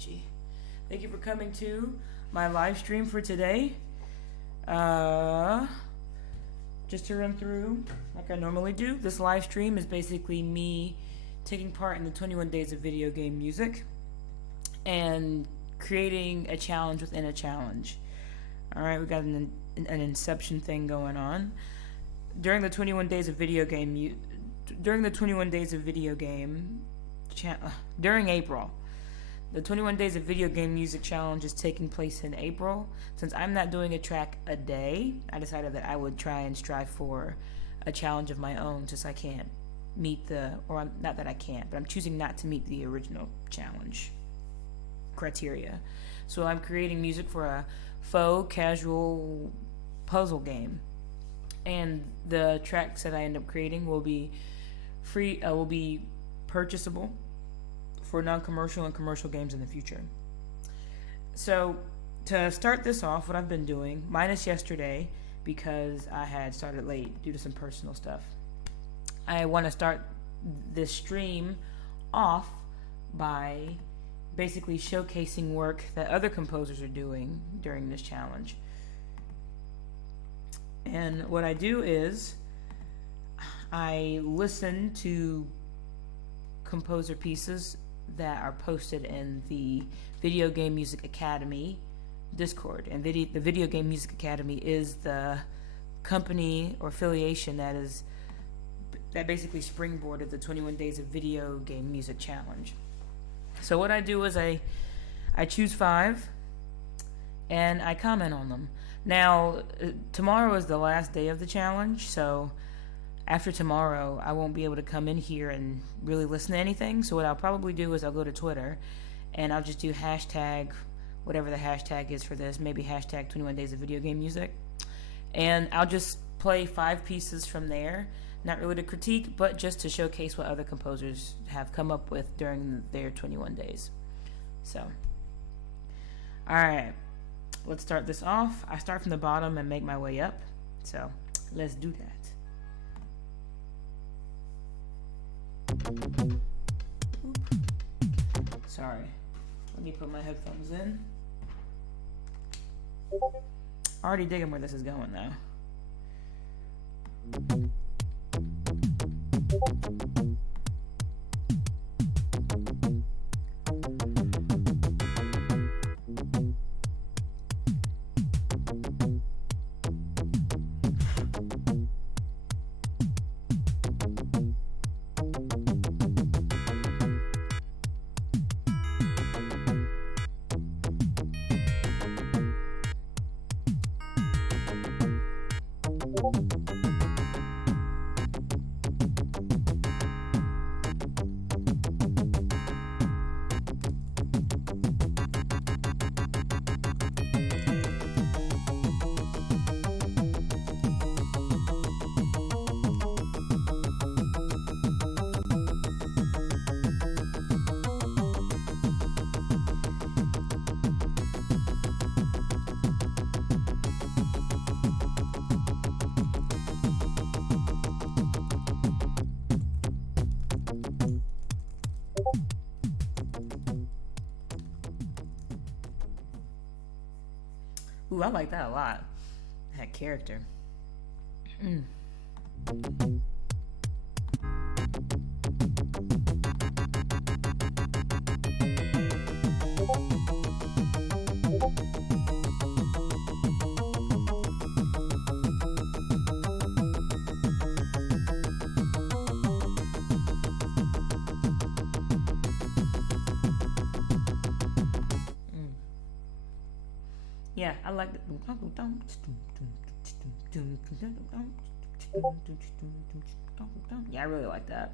itchy. Thank you for coming to my live stream for today. Just to run through, like I normally do, this live stream is basically me taking part in the 21 Days of Video Game Music and creating a challenge within a challenge. All right, we got an inception thing going on. During the 21 Days of Video Game, during April, the 21 Days of Video Game Music Challenge is taking place in April. Since I'm not doing a track a day, I decided that I would try and strive for a challenge of my own, since I can't meet not that I can't, but I'm choosing not to meet the original challenge criteria. So I'm creating music for a faux casual puzzle game. And the tracks that I end up creating will be purchaseable for non-commercial and commercial games in the future. So to start this off, what I've been doing, minus yesterday because I had started late due to some personal stuff, I want to start this stream off by basically showcasing work that other composers are doing during this challenge. And what I do is I listen to composer pieces that are posted in the Video Game Music Academy Discord. And the Video Game Music Academy is the company or affiliation that basically springboarded the 21 Days of Video Game Music Challenge. So what I do is I choose 5 and I comment on them. Now, tomorrow is the last day of the challenge, so after tomorrow, I won't be able to come in here and really listen to anything. So what I'll probably do is I'll go to Twitter and I'll just do hashtag, whatever the hashtag is for this, maybe hashtag 21 Days of Video Game Music. And I'll just play 5 pieces from there, not really to critique, but just to showcase what other composers have come up with during their 21 days. So, all right, let's start this off. I start from the bottom and make my way up. So let's do that. Sorry, let me put my headphones in. Already digging where this is going now. Ooh, I like that a lot. That character. Yeah, I like that. Yeah, I really like that.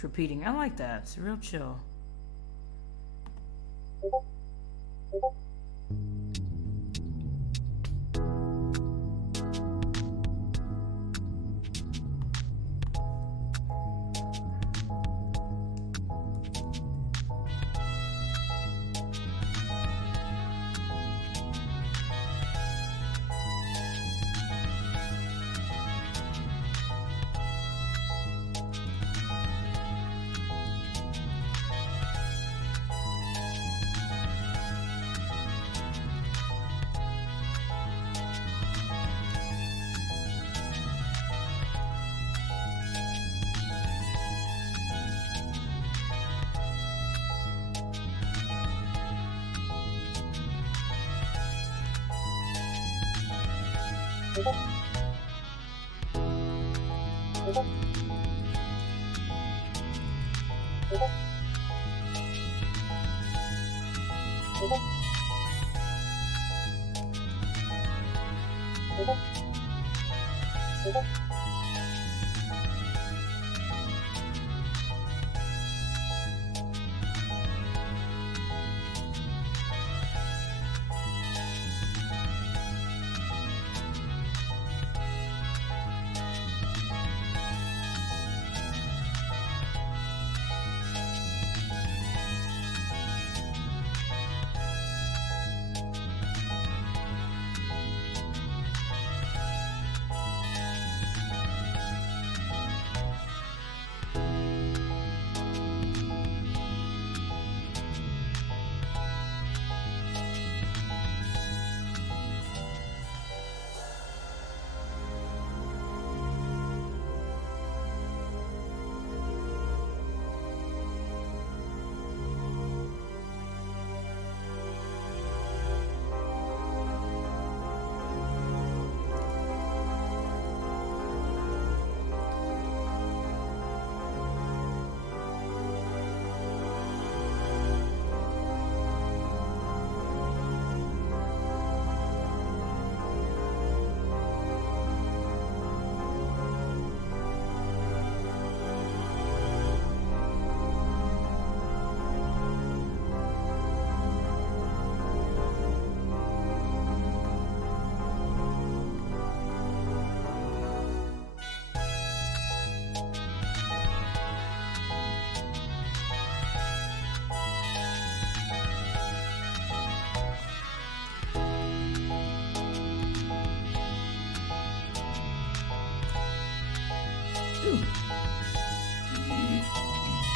It's repeating. I like that. It's real chill.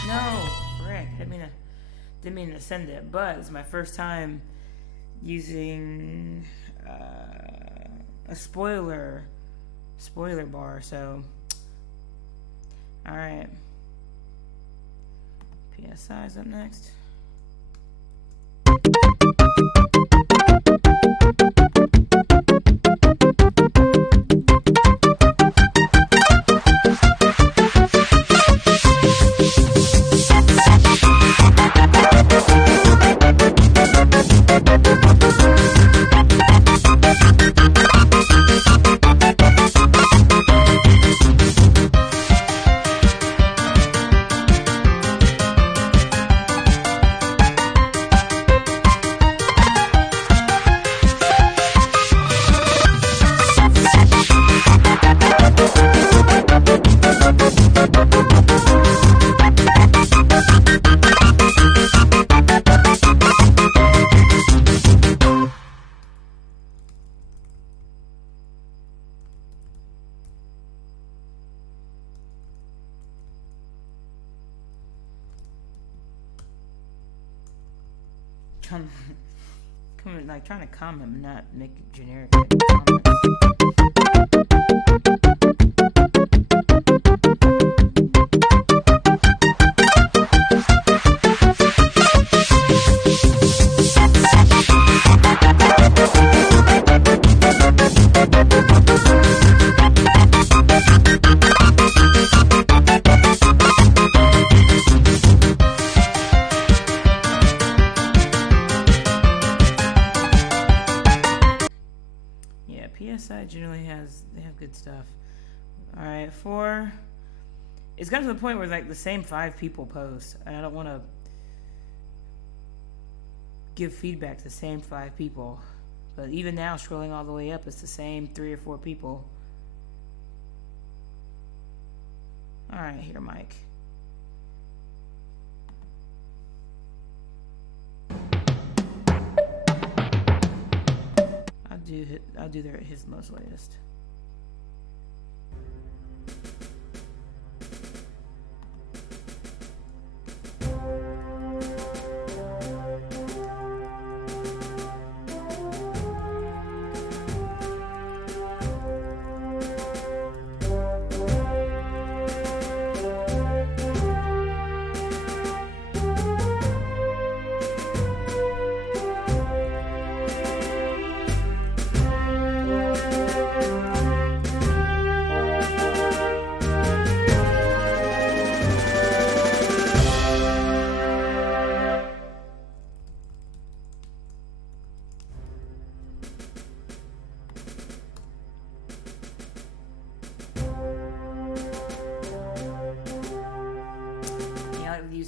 No, frick. Didn't mean to send it, but it's my first time using a spoiler bar, so alright. PSI is up next. Trying to calm him, not make generic comments. PSI generally they have good stuff. Alright, for it's gotten to the point where like the same 5 people post, and I don't want to give feedback to the same 5 people. But even now, scrolling all the way up, it's the same 3 or 4 people. All right, here, Mike. I'll do his most latest.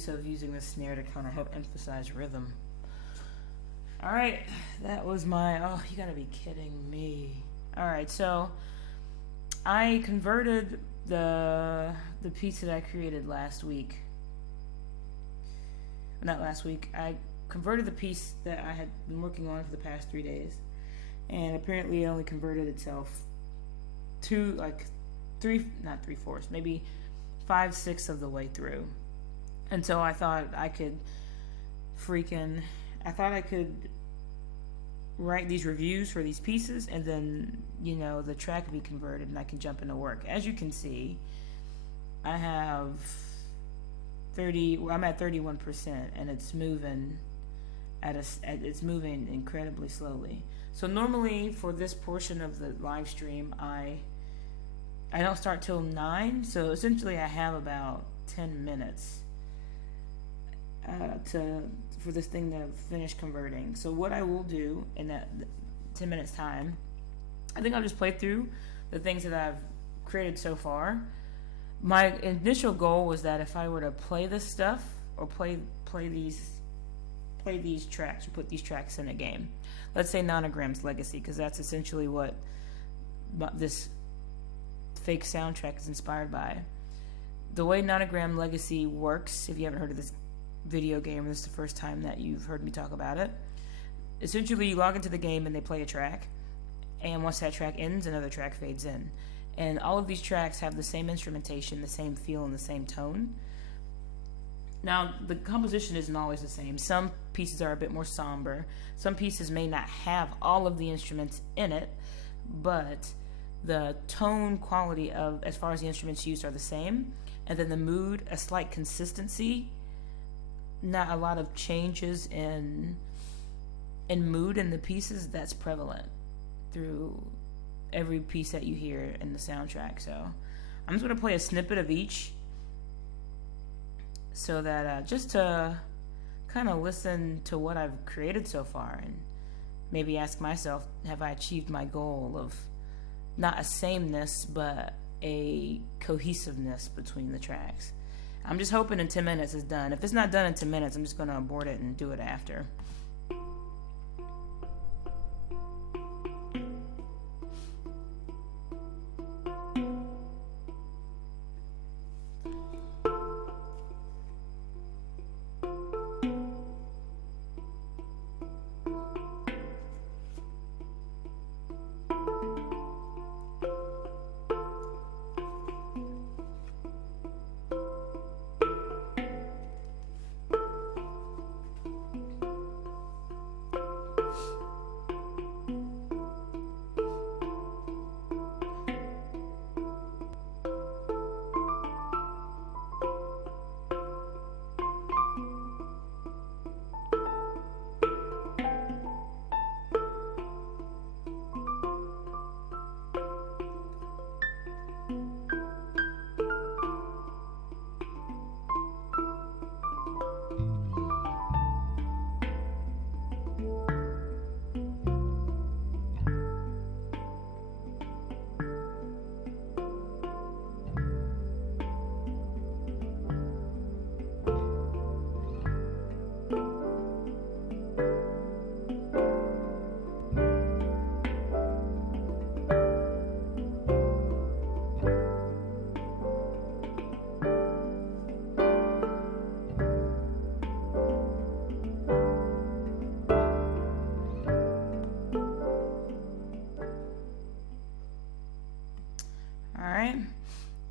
Of using the snare to kind of help emphasize rhythm. All right, that was my, oh, you gotta be kidding me. All right, so I converted the piece that I created last week. Not last week. I converted the piece that I had been working on for the past 3 days, and apparently it only converted itself to like not 3/4, maybe 5/6 of the way through. And so I thought I could write these reviews for these pieces, and then, you know, the track would be converted and I can jump into work. As you can see, I have I'm at 31%, and it's moving it's moving incredibly slowly. So normally for this portion of the live stream, I don't start till 9, so essentially I have about 10 minutes for this thing to finish converting. So what I will do in that 10 minutes time, I think I'll just play through the things that I've created so far. My initial goal was that if I were to play this stuff or play these tracks or put these tracks in a game, let's say Nonogram's Legacy, because that's essentially what this fake soundtrack is inspired by. The way Nonogram Legacy works, if you haven't heard of this video game, this is the first time that you've heard me talk about it. Essentially, you log into the game and they play a track, and once that track ends, another track fades in. And all of these tracks have the same instrumentation, the same feel, and the same tone. Now, the composition isn't always the same. Some pieces are a bit more somber. Some pieces may not have all of the instruments in it, but the tone quality of, as far as the instruments used, are the same. And then the mood, a slight consistency, not a lot of changes in mood in the pieces. That's prevalent through every piece that you hear in the soundtrack. So I'm just going to play a snippet of each, so that just to kind of listen to what I've created so far, and maybe ask myself, have I achieved my goal of not a sameness but a cohesiveness between the tracks? I'm just hoping in 10 minutes it's done. If it's not done in 10 minutes, I'm just going to abort it and do it after. right.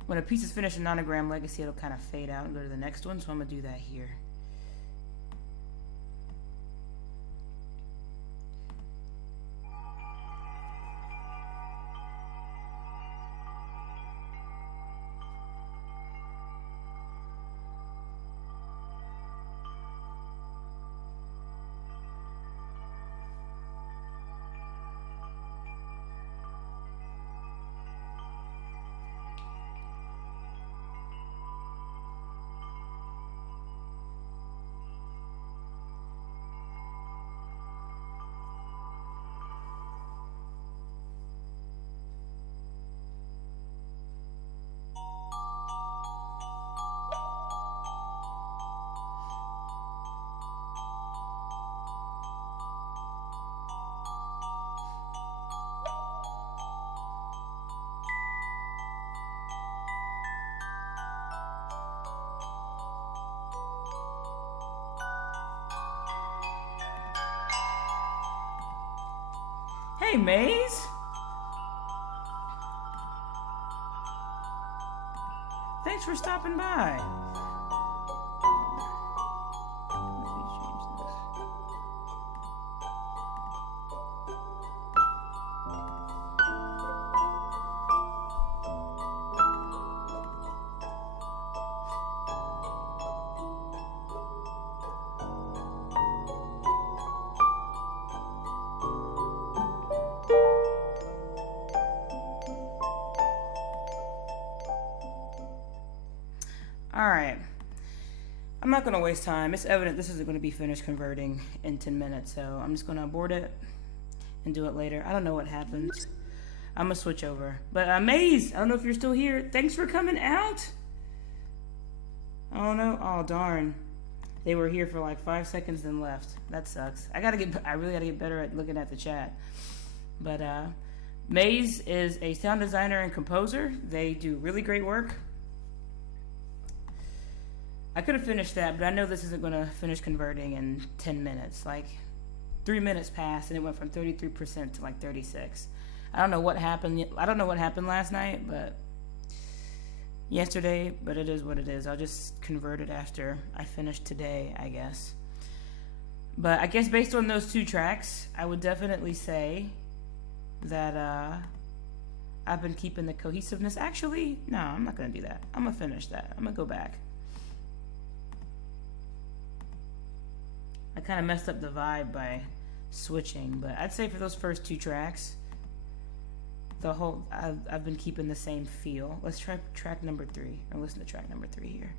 When a piece is finished in Nonogram Legacy, it'll kind of fade out and go to the next one, so I'm going to do that here. Hey, Maze. Thanks for stopping by. Let me change this. Alright, I'm not going to waste time. It's evident this isn't going to be finished converting in 10 minutes, so I'm just going to abort it and do it later. I don't know what happened. I'm going to switch over. But Maze, I don't know if you're still here. Thanks for coming out. Oh no, oh darn. They were here for like 5 seconds and left. That sucks. I really got to get better at looking at the chat. But Maze is a sound designer and composer. They do really great work. I could have finished that, but I know this isn't going to finish converting in 10 minutes. Like, 3 minutes passed, and it went from 33% to like 36. I don't know what happened. I don't know what happened last night, but yesterday, but it is what it is. I'll just convert it after I finish today, I guess. But I guess based on those 2 tracks, I would definitely say that I've been keeping the cohesiveness. Actually, no, I'm not going to do that. I'm going to finish that. I'm going to go back. I kind of messed up the vibe by switching, but I'd say for those first 2 tracks, I've been keeping the same feel. Let's try track number 3, or listen to track number 3 here.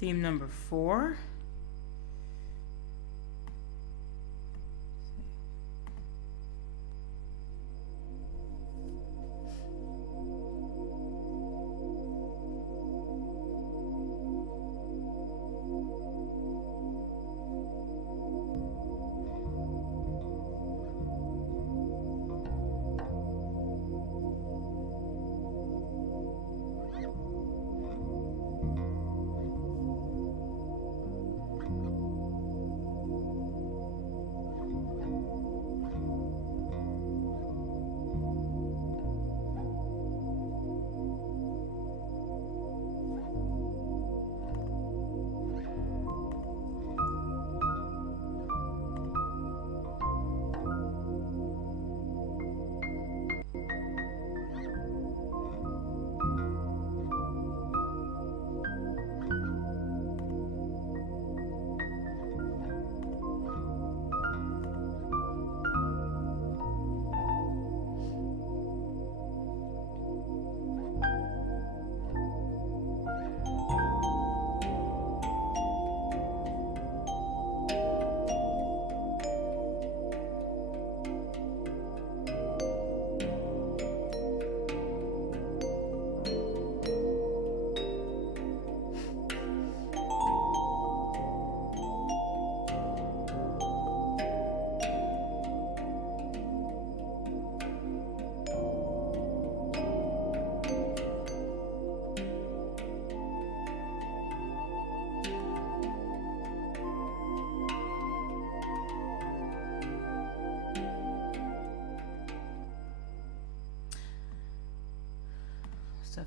Theme number 4.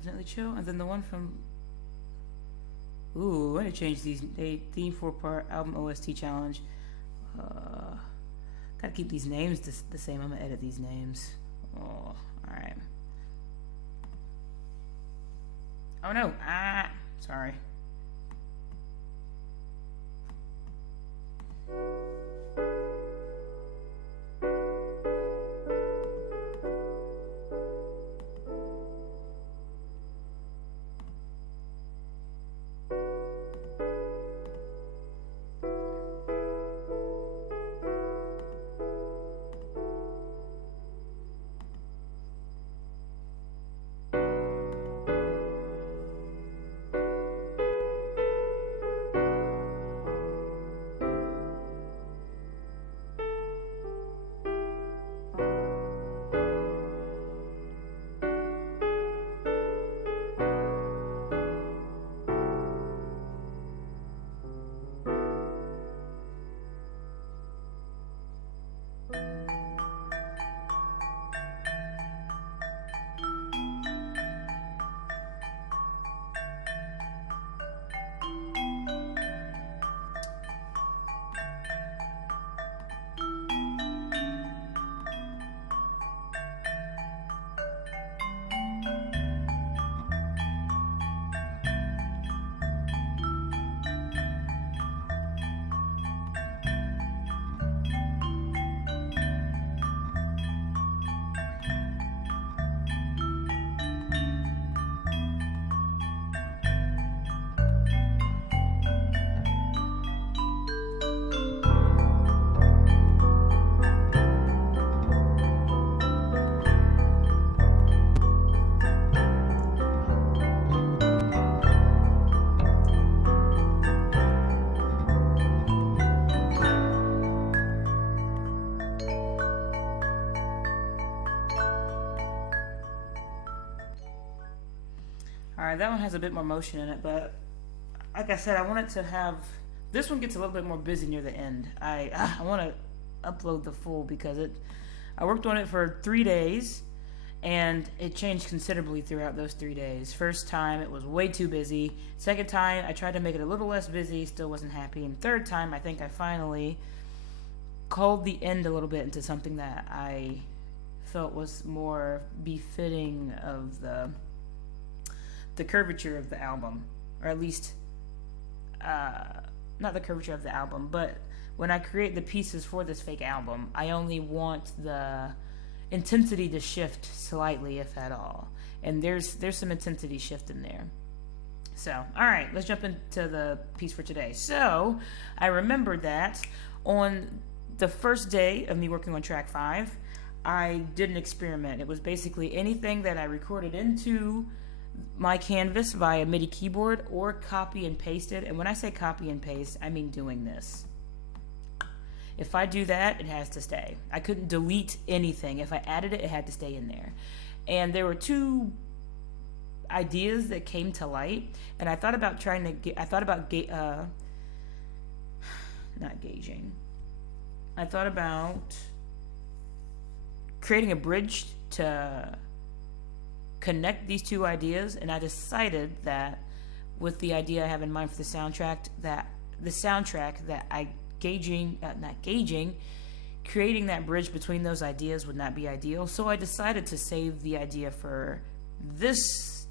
Definitely chill. And then the one from... Ooh, I need to change these. Theme 4-part album OST challenge. Gotta keep these names the same. I'm gonna edit these names. Oh, alright. Oh no! Sorry. Alright, that one has a bit more motion in it, but like I said, I want it to have... This one gets a little bit more busy near the end. I want to upload the full because I worked on it for 3 days, and it changed considerably throughout those 3 days. First time, it was way too busy. Second time, I tried to make it a little less busy, still wasn't happy. And third time, I think I finally culled the end a little bit into something that I felt was more befitting of the curvature of the album, or at least not the curvature of the album, but when I create the pieces for this fake album, I only want the intensity to shift slightly, if at all, and there's some intensity shift in there. So all right, let's jump into the piece for today. So I remembered that on the first day of me working on track 5, I did an experiment. It was basically anything that I recorded into my canvas via MIDI keyboard or copy and pasted. And when I say copy and paste, I mean doing this. If I do that, it has to stay. I couldn't delete anything. If I added it, it had to stay in there. And there were 2 ideas that came to light, and I thought about I thought about creating a bridge to connect these 2 ideas, and I decided that with the idea I have in mind for the soundtrack that creating that bridge between those ideas would not be ideal. So I decided to save the idea for this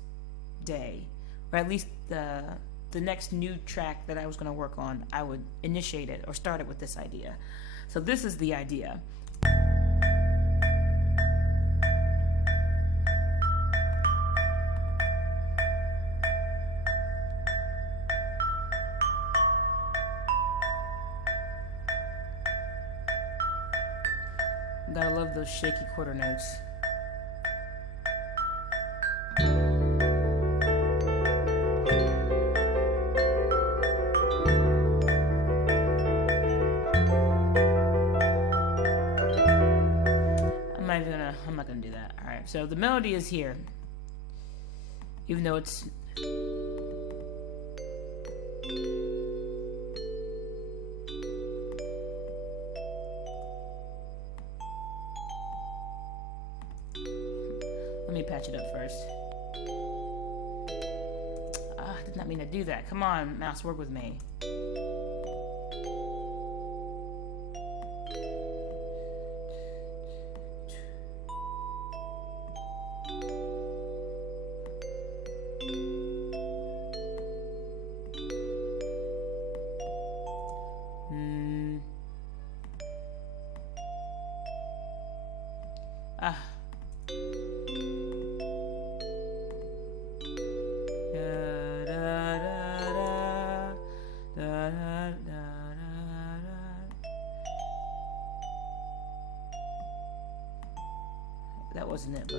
day, or at least the next new track that I was going to work on. I would initiate it or start it with this idea. So this is the idea. Gotta love those shaky quarter notes. I'm not gonna do that. All right. So the melody is here, even though it's. Let me patch it up first. not mean to do that. Come on, mouse, work with me. That wasn't it, but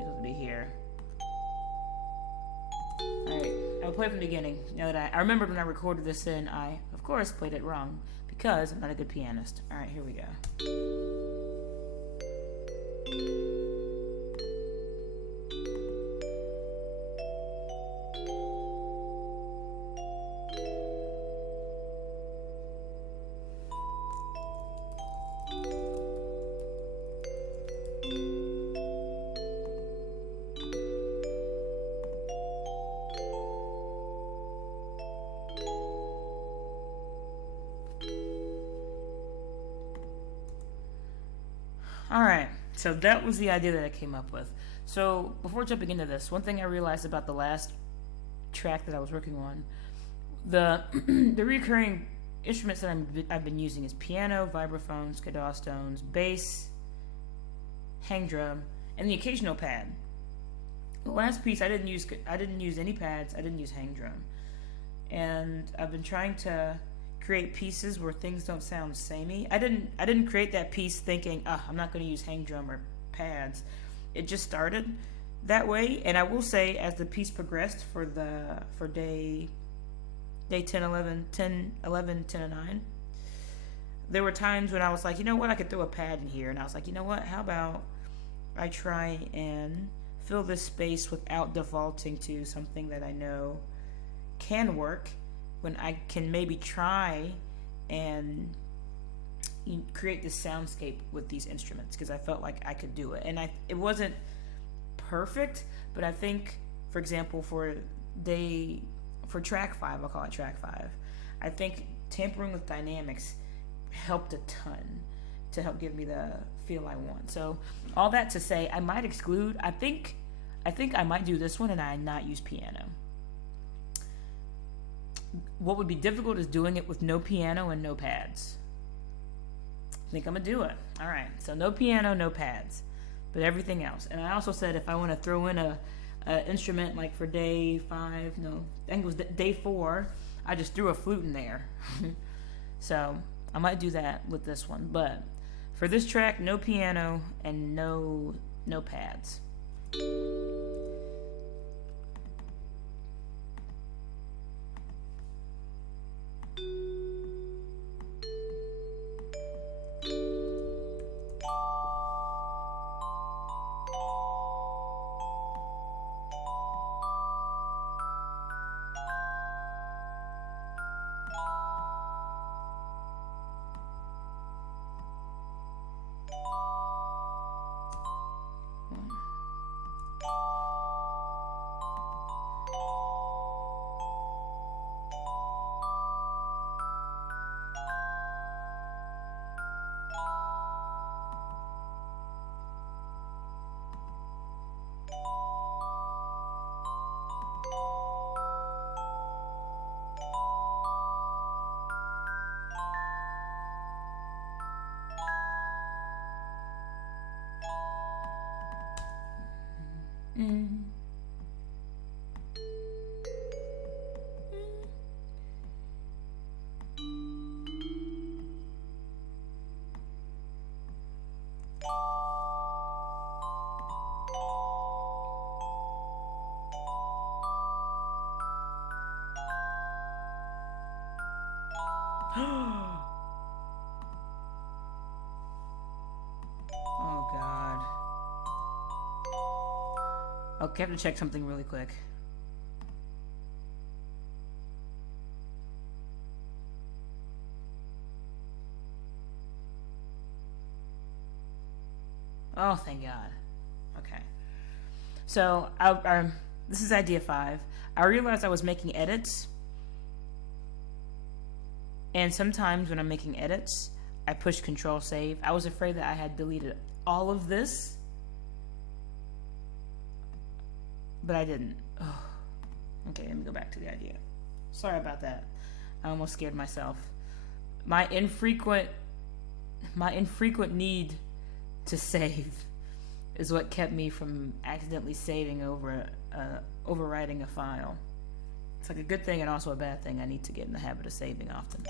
it'll be here. Alright, I'll play from the beginning. Now that I remembered when I recorded this in, I, of course, played it wrong because I'm not a good pianist. Alright, here we go. Alright, so that was the idea that I came up with. So, before jumping into this, one thing I realized about the last track that I was working on, the recurring instruments that I've been using is piano, vibraphone, Skiddaw stones, bass, hang drum, and the occasional pad. The last piece I didn't use any pads, I didn't use hang drum. And I've been trying to create pieces where things don't sound samey. I didn't create that piece thinking, I'm not going to use hang drum or pads. It just started that way, and I will say as the piece progressed for day 10, 11, 10, 11, 10, and 9, there were times when I was like, you know what, I could throw a pad in here, and I was like, you know what, how about I try and fill this space without defaulting to something that I know can work, when I can maybe try and create this soundscape with these instruments, because I felt like I could do it. And it wasn't perfect, but I think, for example, for track 5, I'll call it track 5, I think tampering with dynamics helped a ton to help give me the feel I want. So all that to say, I might exclude, I think I might do this one and I not use piano. What would be difficult is doing it with no piano and no pads. I think I'm gonna do it. All right, so no piano, no pads, but everything else. And I also said if I want to throw in a instrument like for day 5, no, I think it was day 4, I just threw a flute in there. So I might do that with this one, but for this track, no piano and no pads. Oh God. Okay, I have to check something really quick. Oh, thank God. Okay. So, this is idea 5. I realized I was making edits, and sometimes when I'm making edits, I push Control Save. I was afraid that I had deleted all of this, but I didn't. Oh. Okay, let me go back to the idea. Sorry about that. I almost scared myself. My infrequent need to save is what kept me from accidentally saving over overwriting a file. It's like a good thing and also a bad thing. I need to get in the habit of saving often.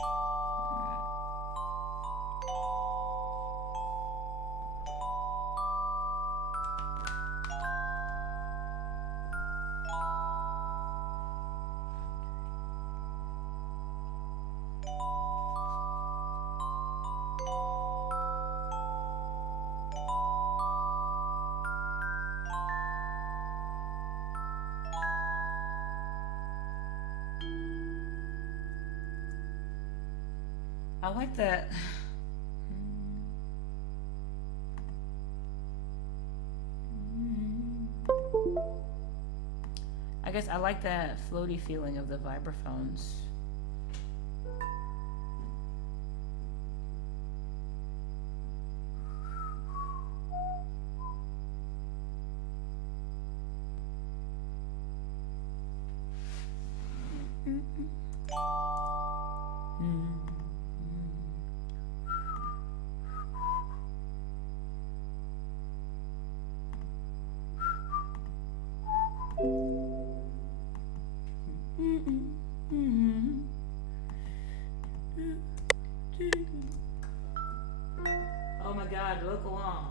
I like that. I guess I like that floaty feeling of the vibraphones. Oh my God, look off.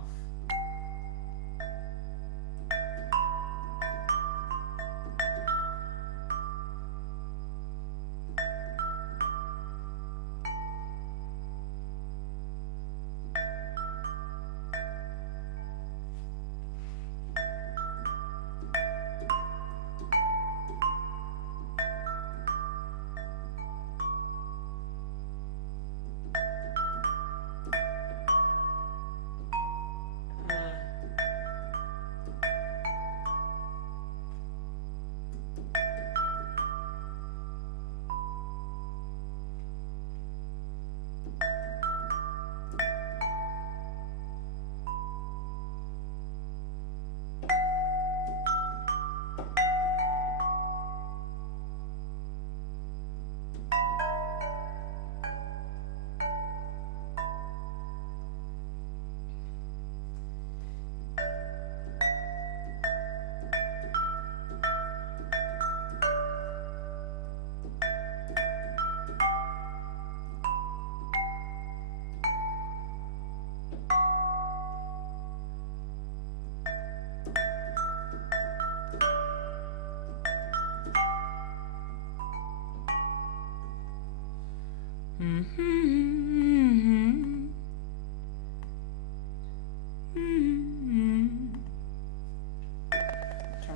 Turn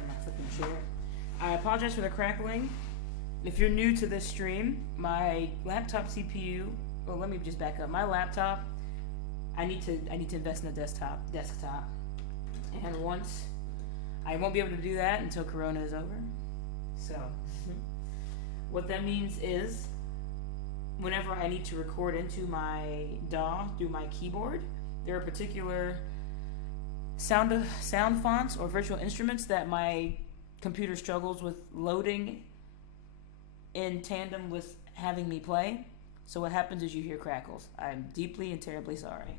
my flipping chair. I apologize for the crackling. If you're new to this stream, my laptop CPU. Well, let me just back up. My laptop. I need to invest in a desktop, and once I won't be able to do that until Corona is over. So, what that means is, whenever I need to record into my DAW through my keyboard, there are particular sound fonts or virtual instruments that my computer struggles with loading in tandem with having me play. So what happens is you hear crackles. I'm deeply and terribly sorry.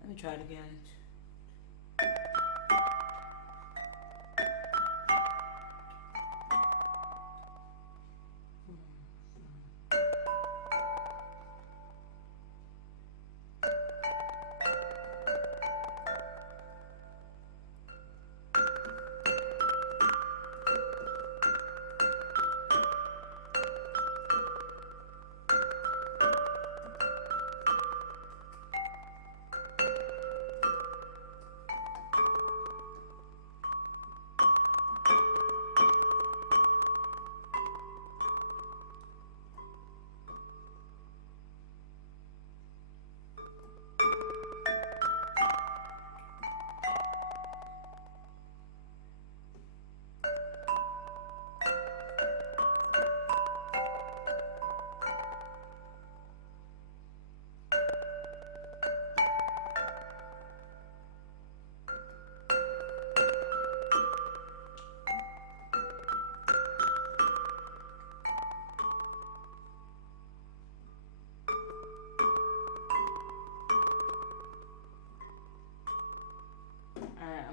Let me try it again.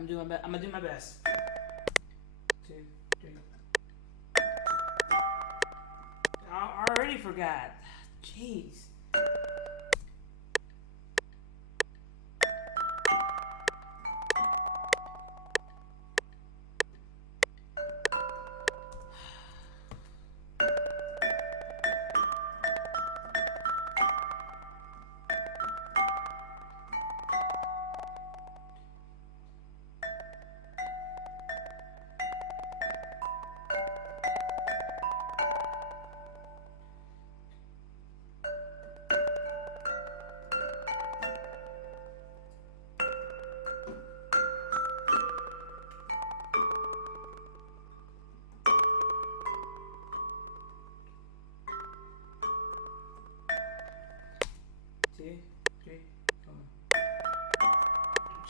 I'm gonna do my best. 2, 3. I already forgot. Jeez.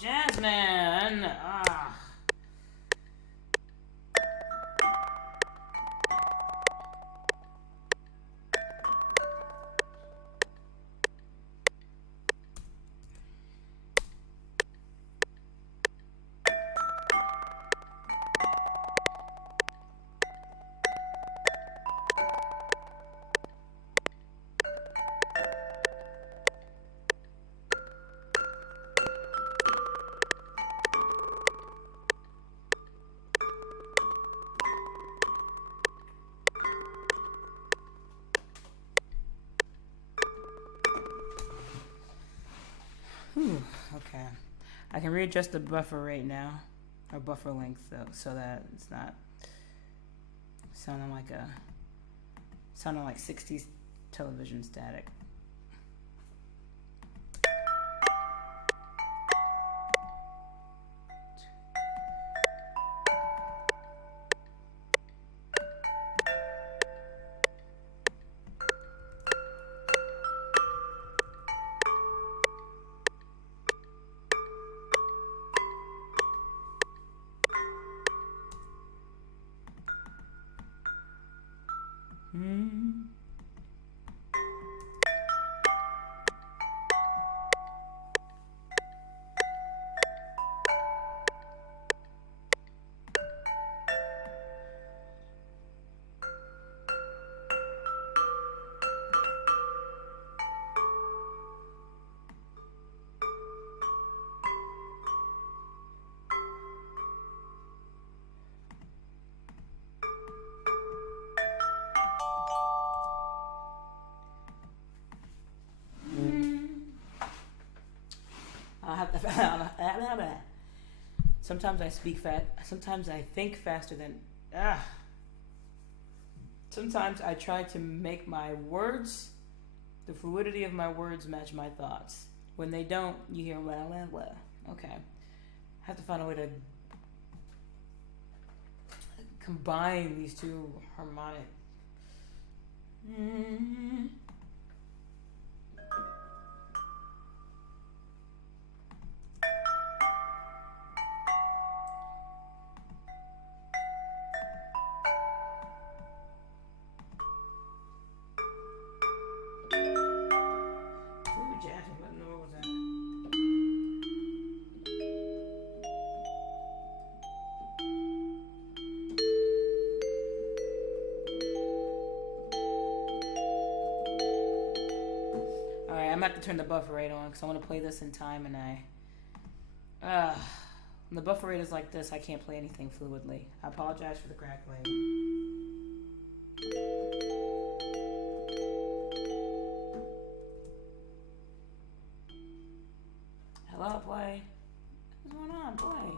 Jasmine! Ah. Okay. I can readjust the buffer rate now, or buffer length, though, so that it's not sounding like 60s television static. Sometimes I speak fast. Sometimes I think faster than. Sometimes I try to make my words, the fluidity of my words, match my thoughts. When they don't, you hear blah blah blah. Okay, I have to find a way to combine these two harmonic. I'm gonna have to turn the buffer rate on because I want to play this in time, and when the buffer rate is like this, I can't play anything fluidly. I apologize for the crackling. Hello, play. What's going on, play?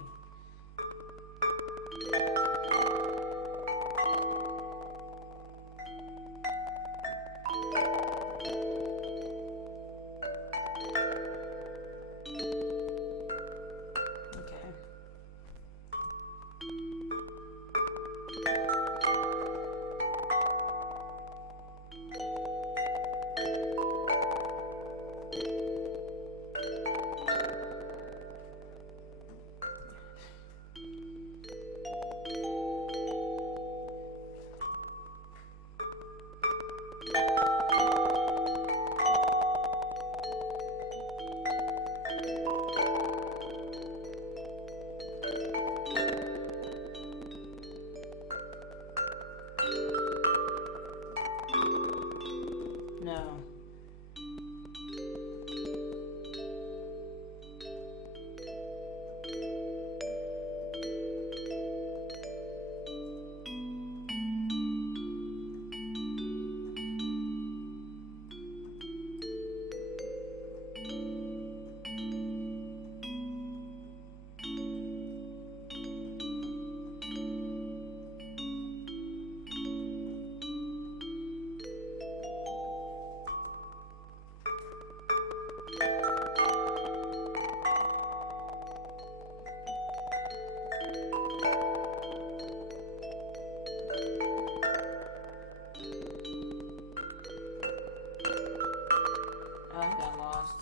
paused.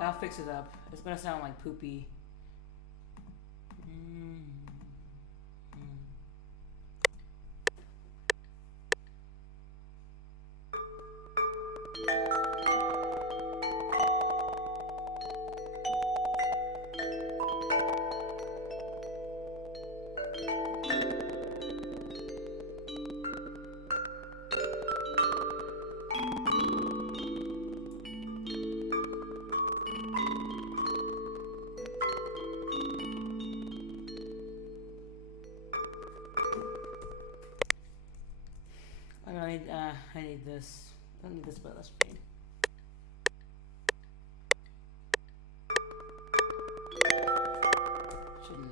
I'll fix it up. It's gonna sound like poopy. I need this. I don't need this, but let's read. Should have known.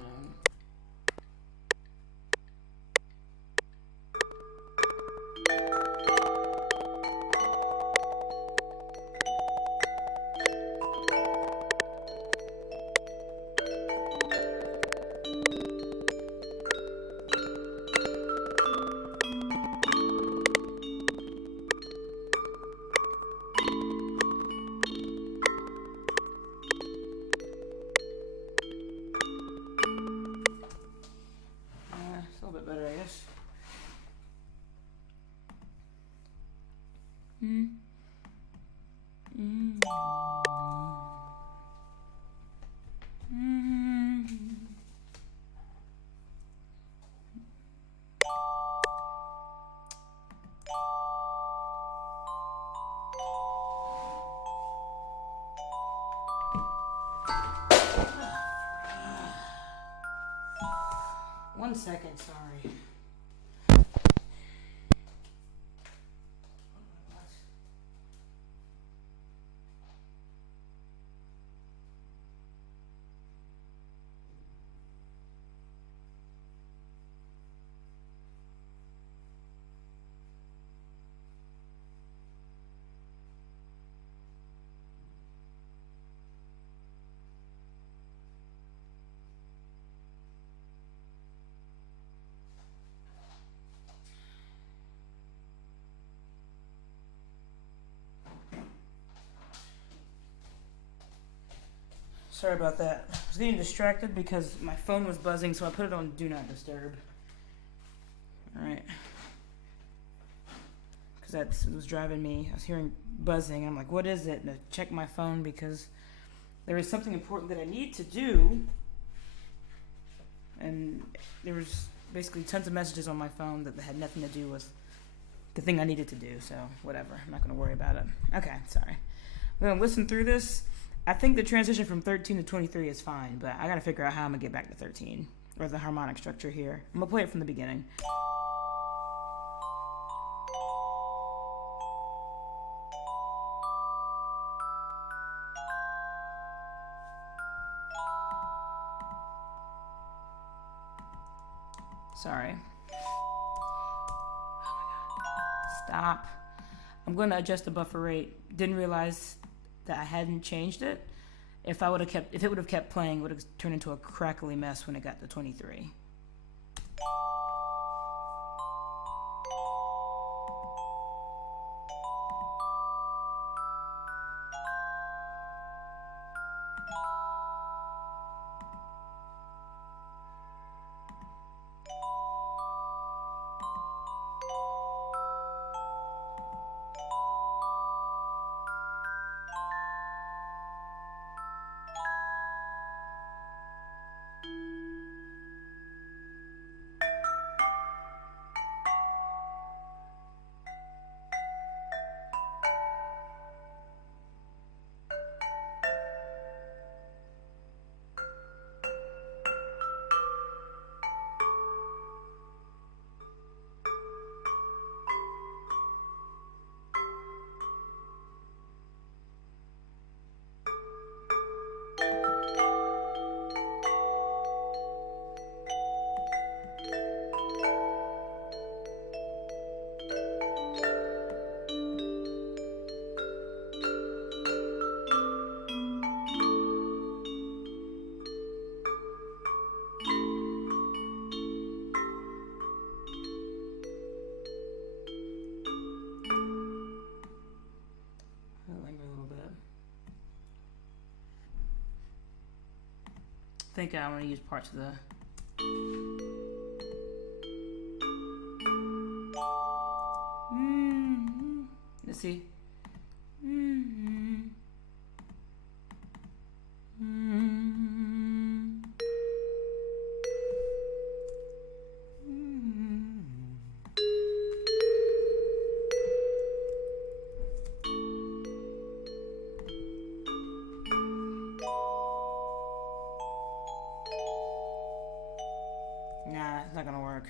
One second, sorry. Sorry about that. I was getting distracted because my phone was buzzing, so I put it on Do Not Disturb. Alright. Because that was driving me. I was hearing buzzing. I'm like, what is it? And I checked my phone because there is something important that I need to do. And there was basically tons of messages on my phone that had nothing to do with the thing I needed to do. So, whatever. I'm not going to worry about it. Okay, sorry. I'm going to listen through this. I think the transition from 13 to 23 is fine, but I gotta figure out how I'm gonna get back to 13, or the harmonic structure here. I'm gonna play it from the beginning. Sorry. Oh my God. Stop. I'm gonna adjust the buffer rate. Didn't realize that I hadn't changed it. If it would have kept playing, it would have turned into a crackly mess when it got to 23. think I want to use parts of the. Let's see. Nah, it's not gonna work.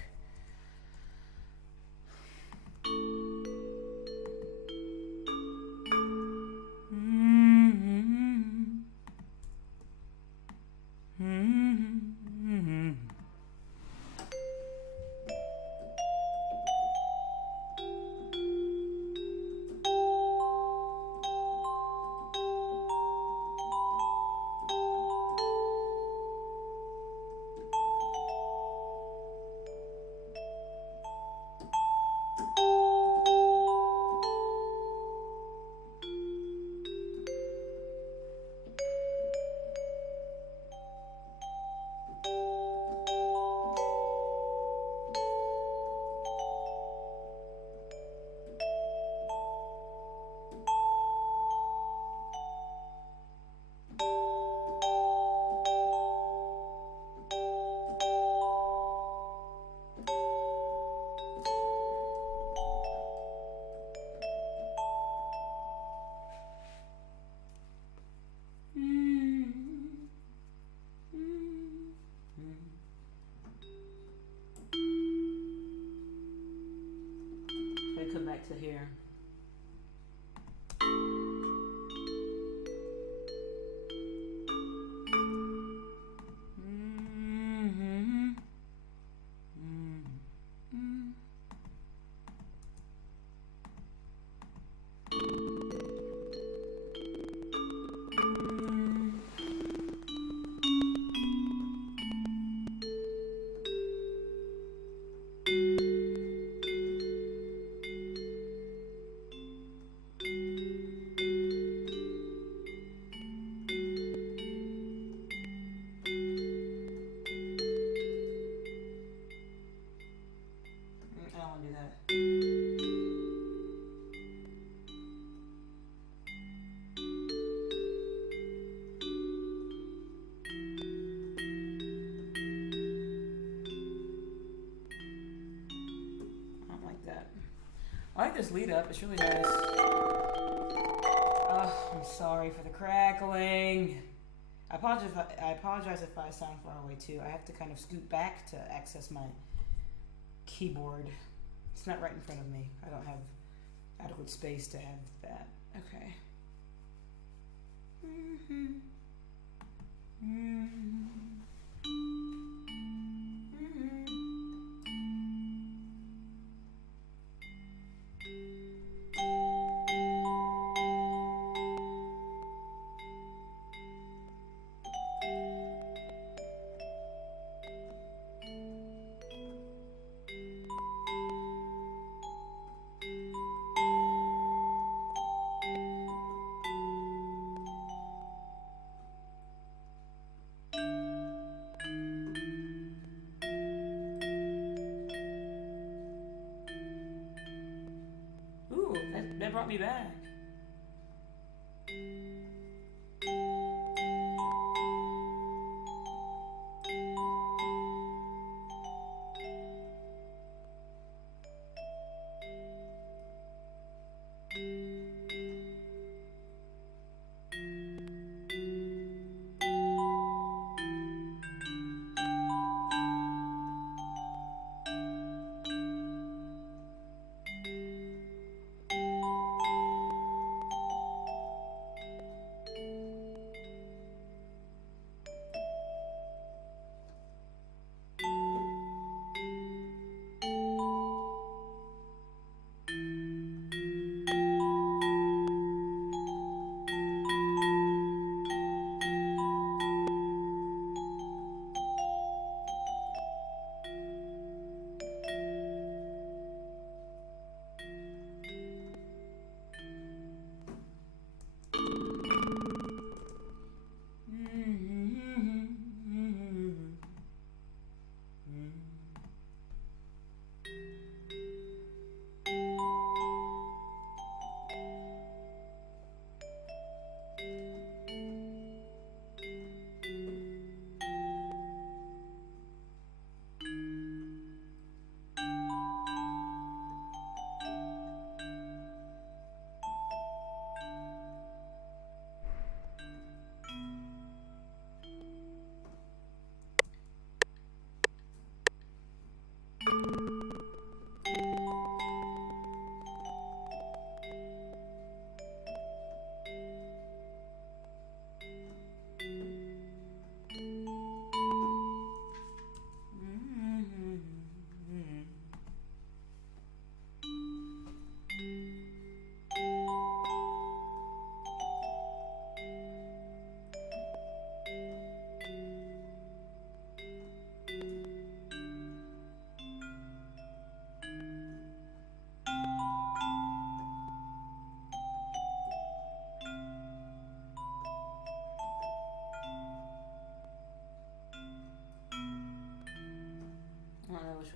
Come back to here. I like this lead up, it's really nice. Oh, I'm sorry for the crackling. I apologize if I sound far away too. I have to kind of scoot back to access my keyboard. It's not right in front of me. I don't have adequate space to have that. Okay. That brought me back.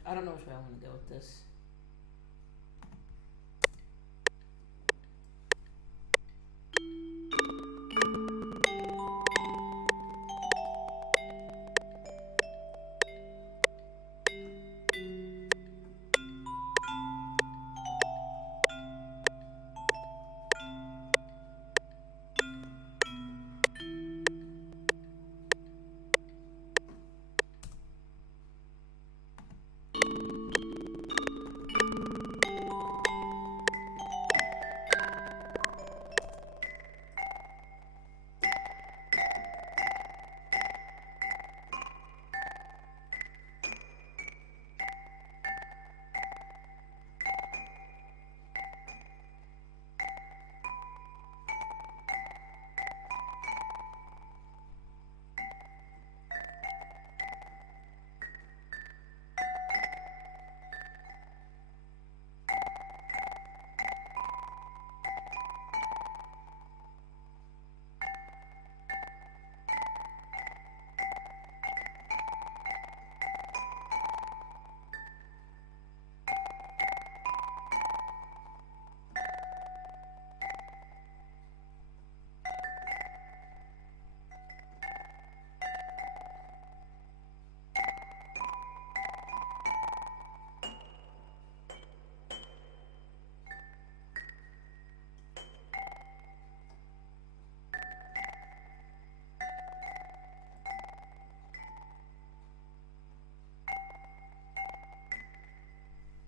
I don't know which way I want to go with this.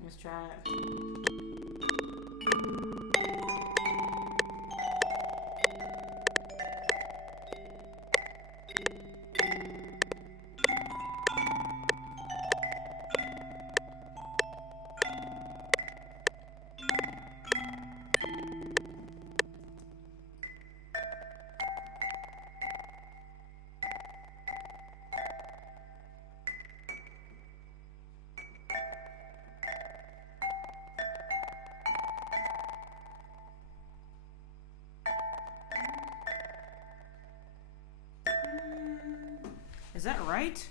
Let's try it. Is that right?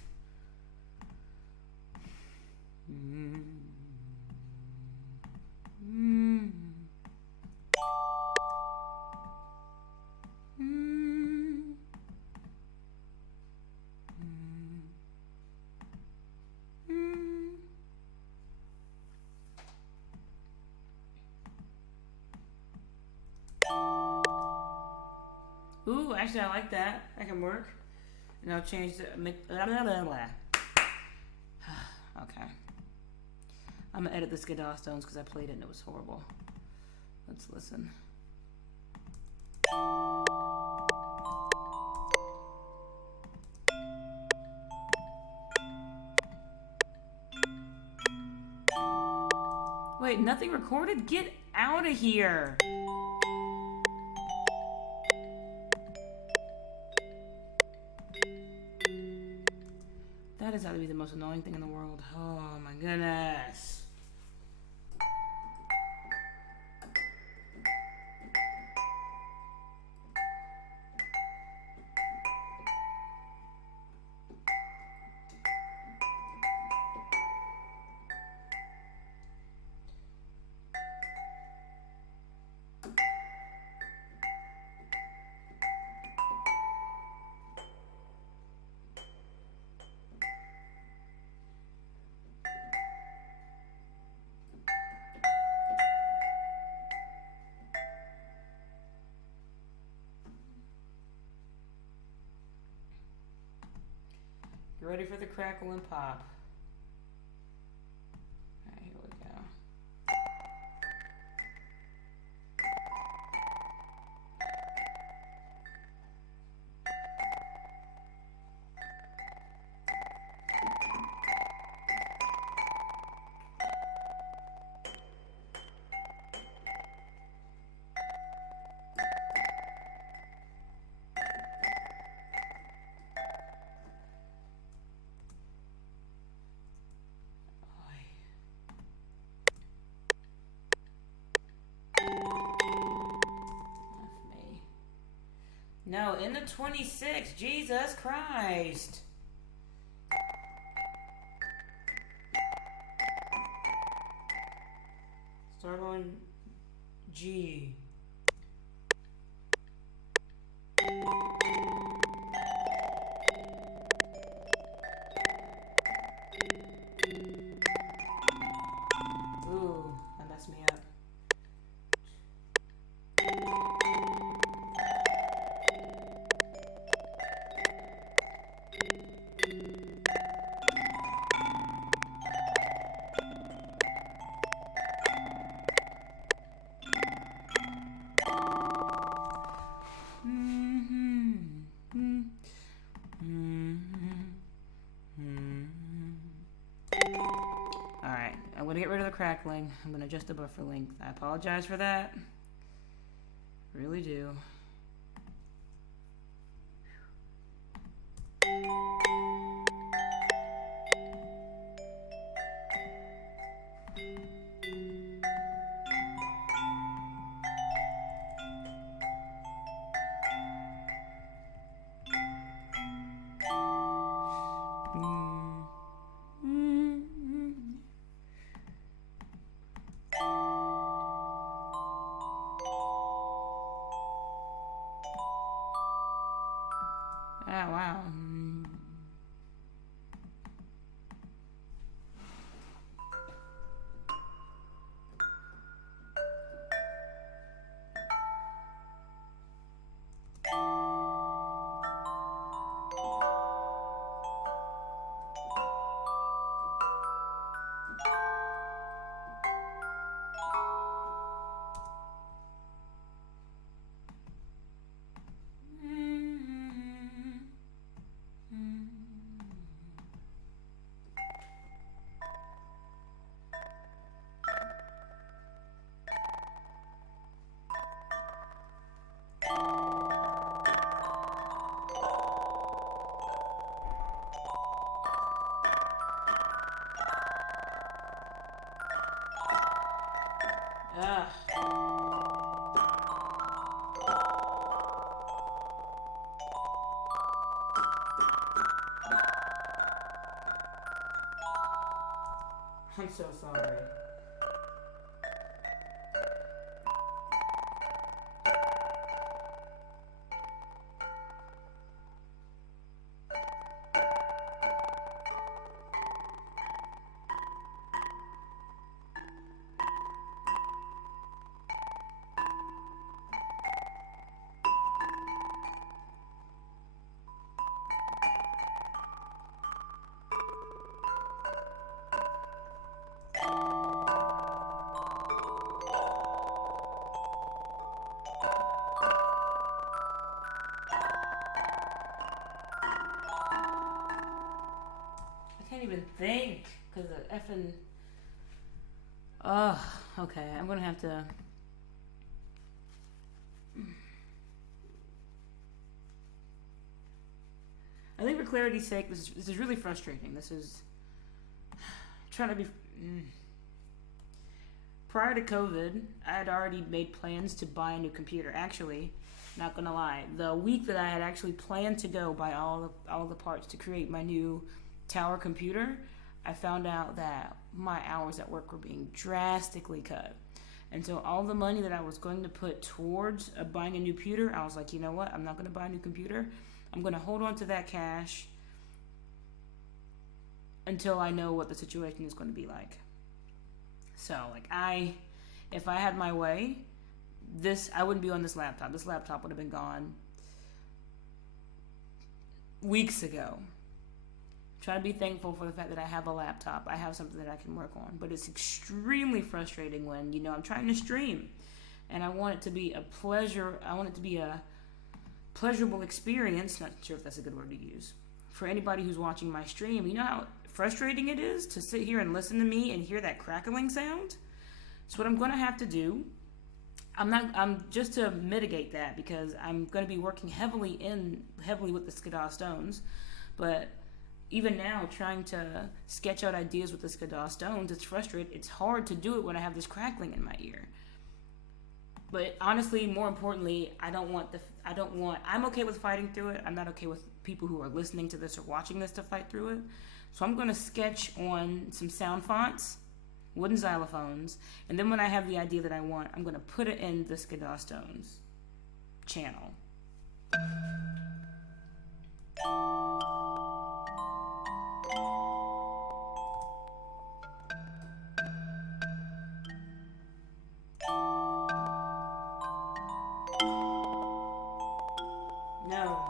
Ooh, actually I like that. That can work. And I'll change the... Okay. I'm gonna edit the Skiddaw stones because I played it and it was horrible. Let's listen. Wait, nothing recorded? Get out of here! That has got to be the most annoying thing in the world. Oh my goodness. You ready for the crackle and pop? Alright, here we go. No, in the 26, Jesus Christ. G. Ooh, that messed me up. Alright, I'm going to get rid of the crackling. I'm going to adjust the buffer length. I apologize for that. Really do. Ah, wow. Ah. I'm so sorry. I can't even think because the effing. Oh, okay. I'm gonna have to. I think for clarity's sake, this is really frustrating. This is trying to be. Prior to COVID, I had already made plans to buy a new computer. Actually, not gonna lie, the week that I had actually planned to go buy all the parts to create my new tower computer, I found out that my hours at work were being drastically cut. And so all the money that I was going to put towards buying a new computer, I was like, you know what? I'm not going to buy a new computer. I'm going to hold on to that cash until I know what the situation is going to be like. So, like, if I had my way, I wouldn't be on this laptop. This laptop would have been gone weeks ago. Try to be thankful for the fact that I have a laptop. I have something that I can work on. But it's extremely frustrating when, I'm trying to stream. And I want it to be a pleasure. I want it to be a pleasurable experience. Not sure if that's a good word to use. For anybody who's watching my stream, you know how frustrating it is to sit here and listen to me and hear that crackling sound? So what I'm going to have to do, I'm just to mitigate that, because I'm going to be working heavily with the Skiddaw stones. But even now, trying to sketch out ideas with the Skiddaw stones, it's frustrating. It's hard to do it when I have this crackling in my ear. But honestly, more importantly, I'm okay with fighting through it. I'm not okay with people who are listening to this or watching this to fight through it. So I'm going to sketch on some sound fonts wooden xylophones, and then when I have the idea that I want, I'm going to put it in the Skiddaw Stones channel. No.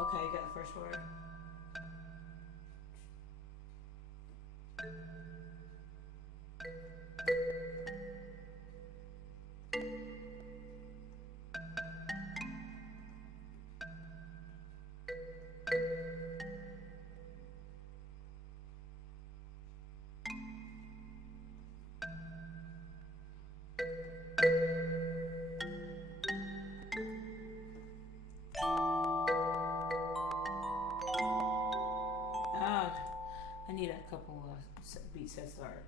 Okay, you got the first word. I need a couple beats head start.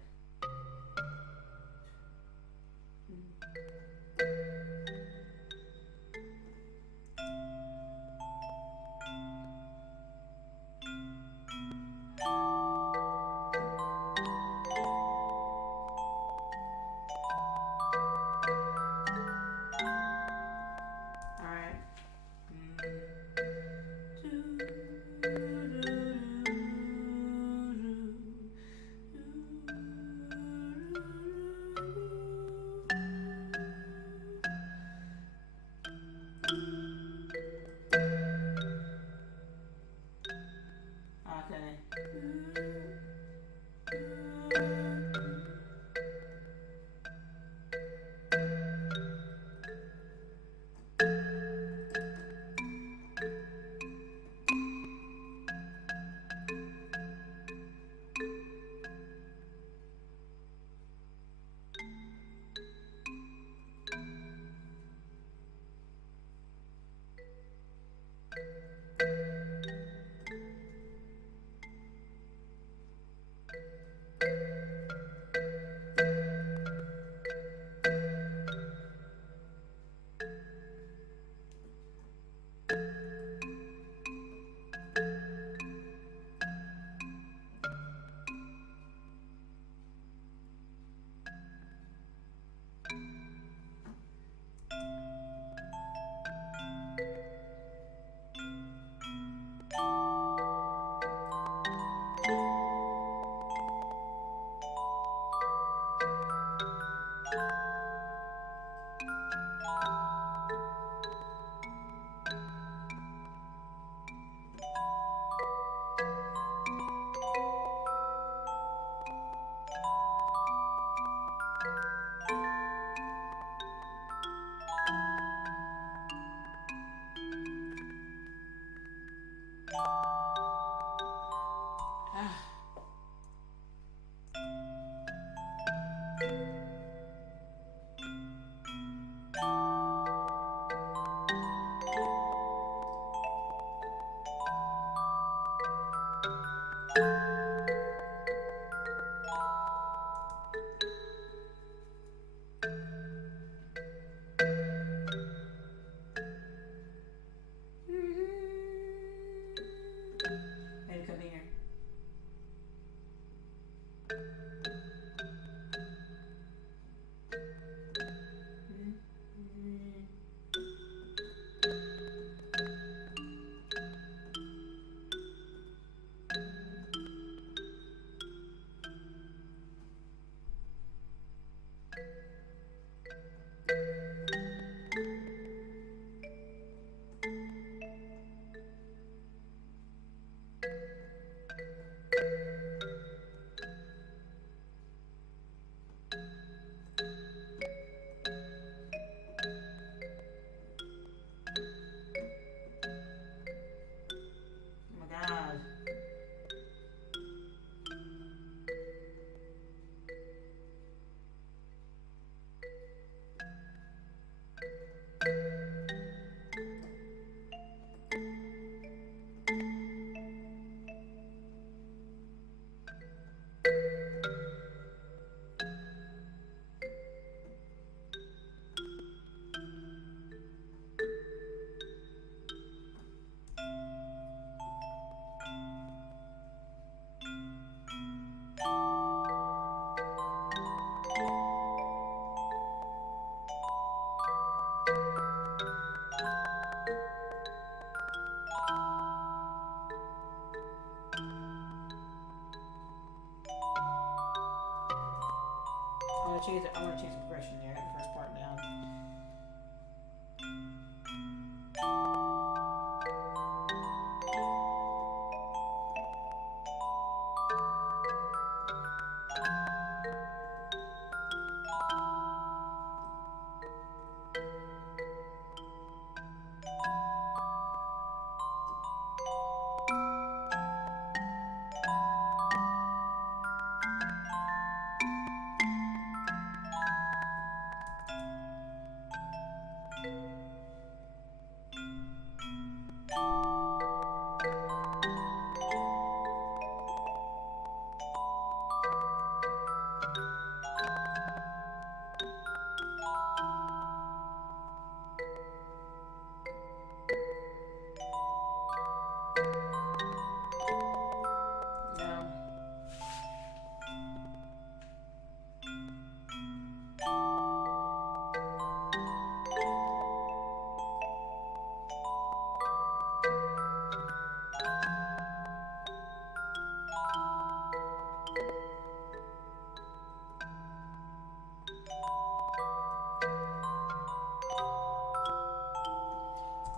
want to change the progression there. The first part down.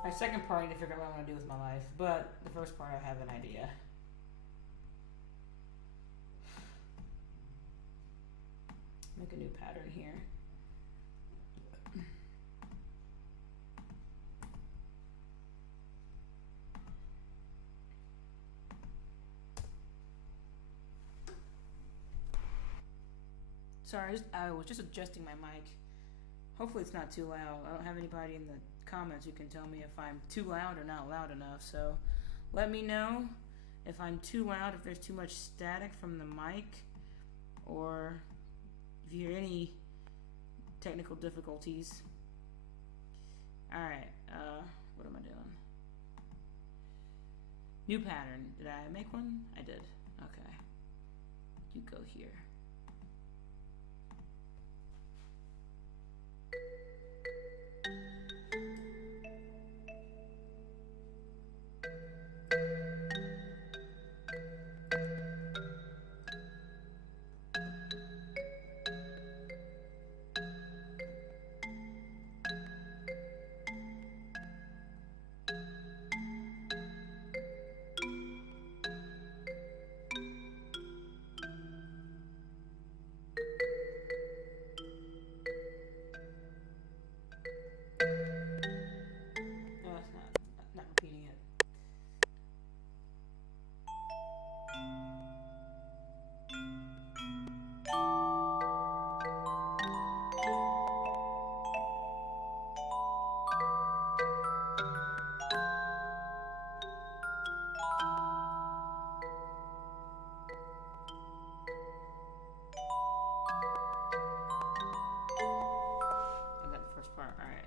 My second part, I need to figure out what I want to do with my life, but the first part, I have an idea. Make a new pattern here. Sorry, I was just adjusting my mic. Hopefully it's not too loud. I don't have anybody in the comments who can tell me if I'm too loud or not loud enough, so let me know if I'm too loud, if there's too much static from the mic, or if you hear any technical difficulties. Alright, what am I doing? New pattern. Did I make one? I did. Okay. You go here.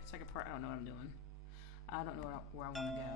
Second part, I don't know what I'm doing. I don't know where I want to go.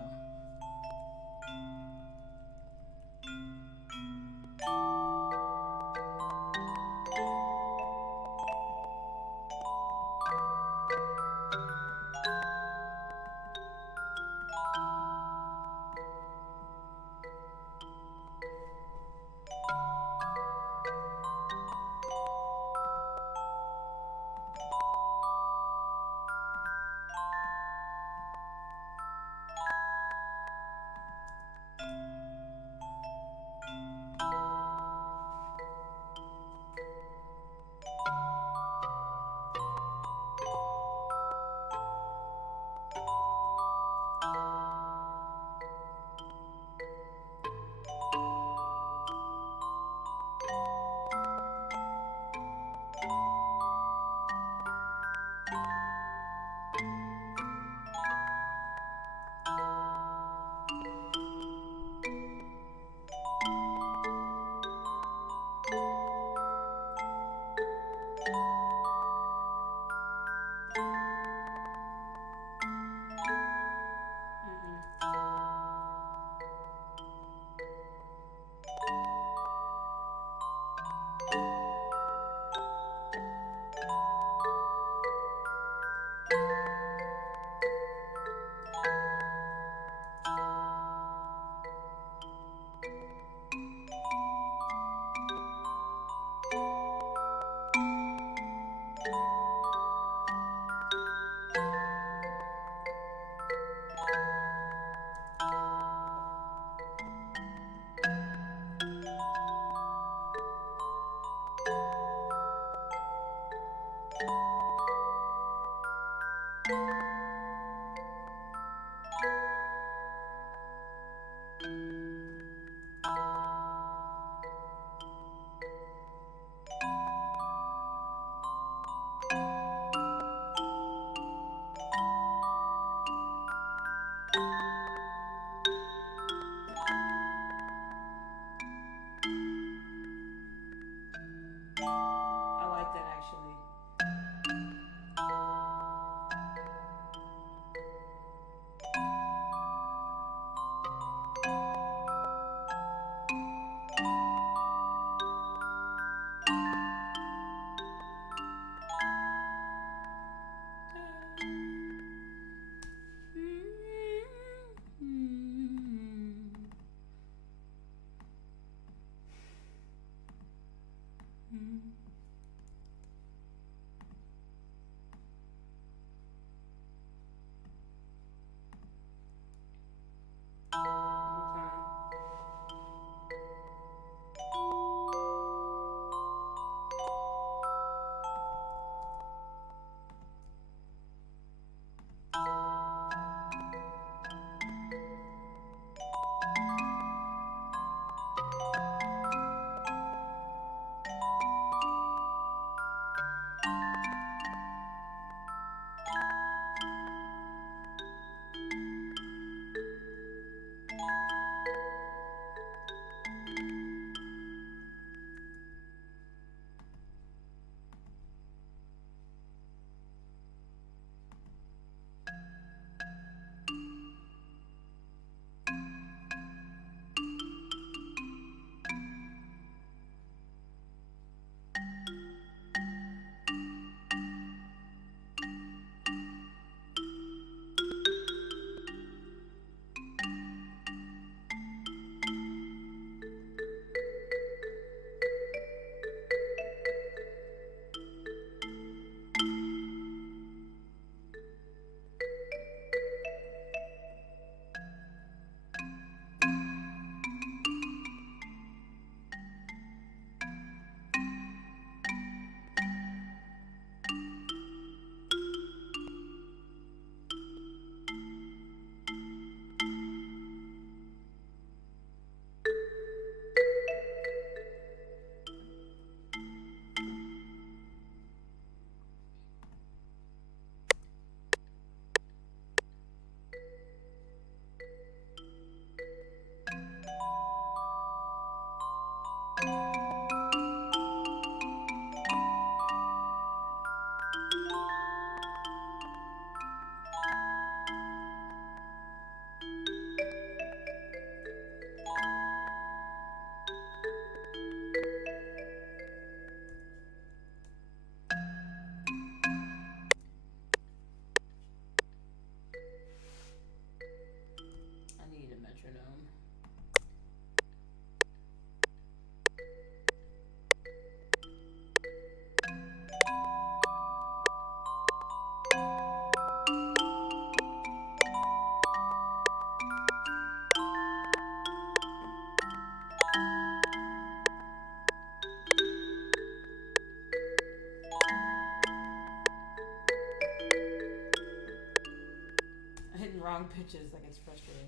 Wrong pitches, like it's frustrating.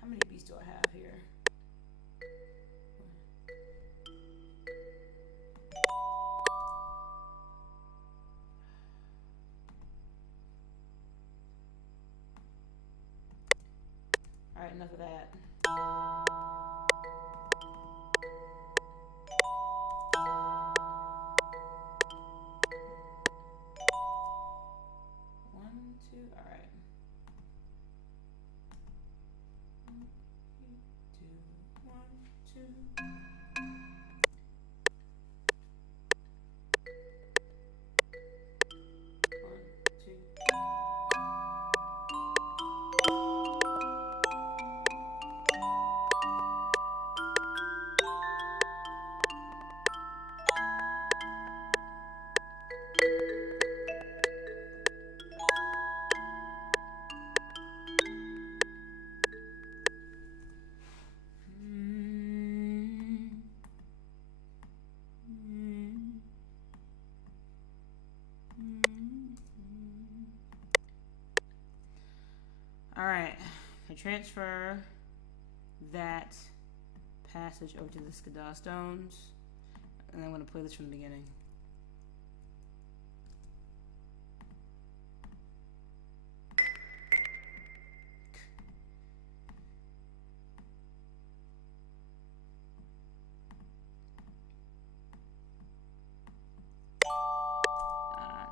How many beats do I have here? Alright, enough of that. Alright, I transfer that passage over to the Skiddaw stones, and I'm going to play this from the beginning.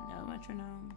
No metronome.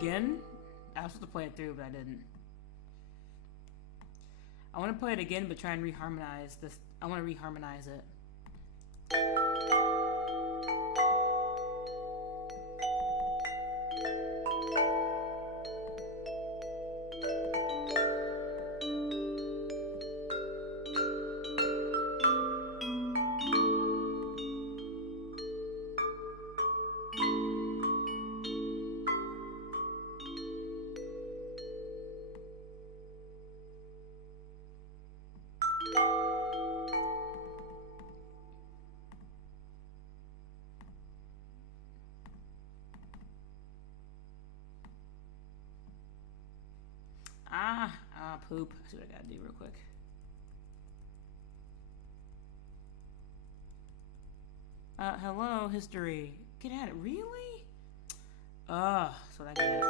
again. I was supposed to play it through, but I didn't. I want to play it again, but try and reharmonize this. I want to reharmonize it. Poop. That's what I gotta do real quick. Hello, history. Get at it. Really? That's what I get.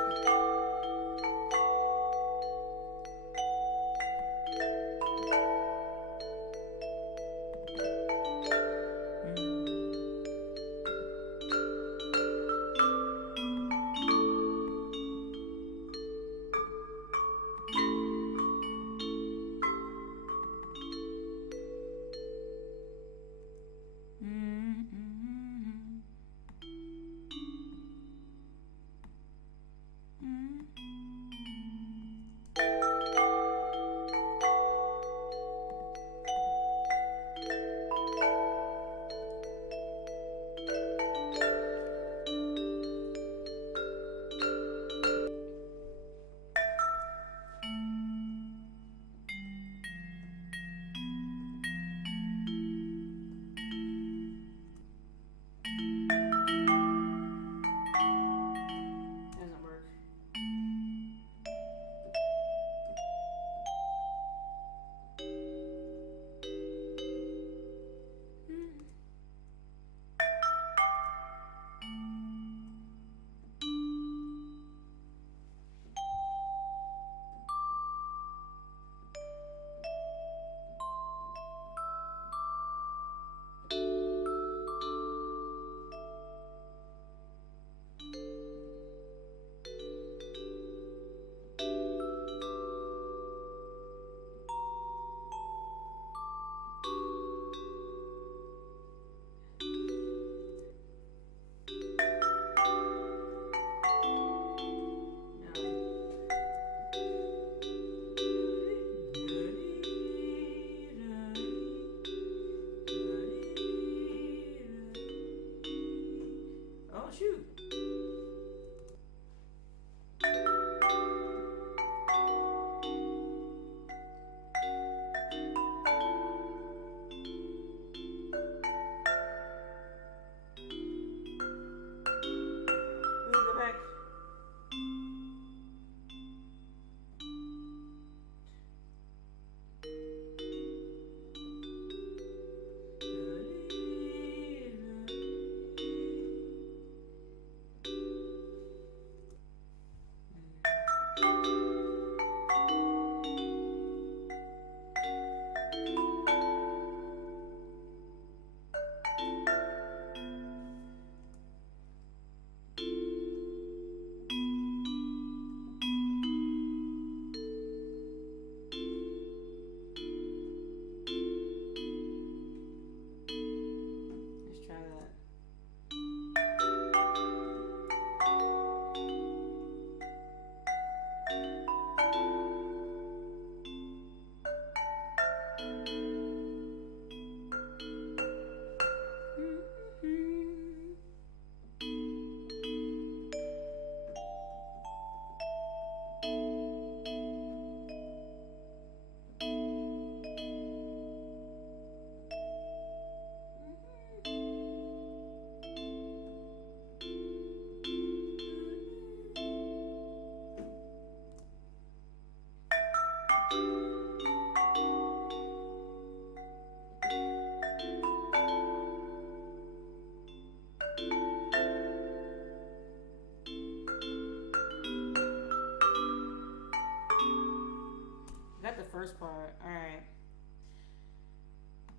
First part. All right.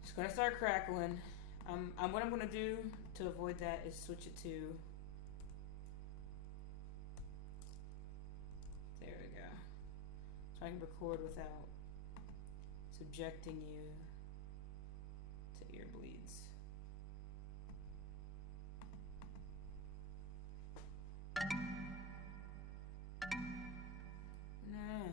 It's gonna start crackling. What I'm gonna do to avoid that is switch it to So I can record without subjecting you to ear bleeds. Nah.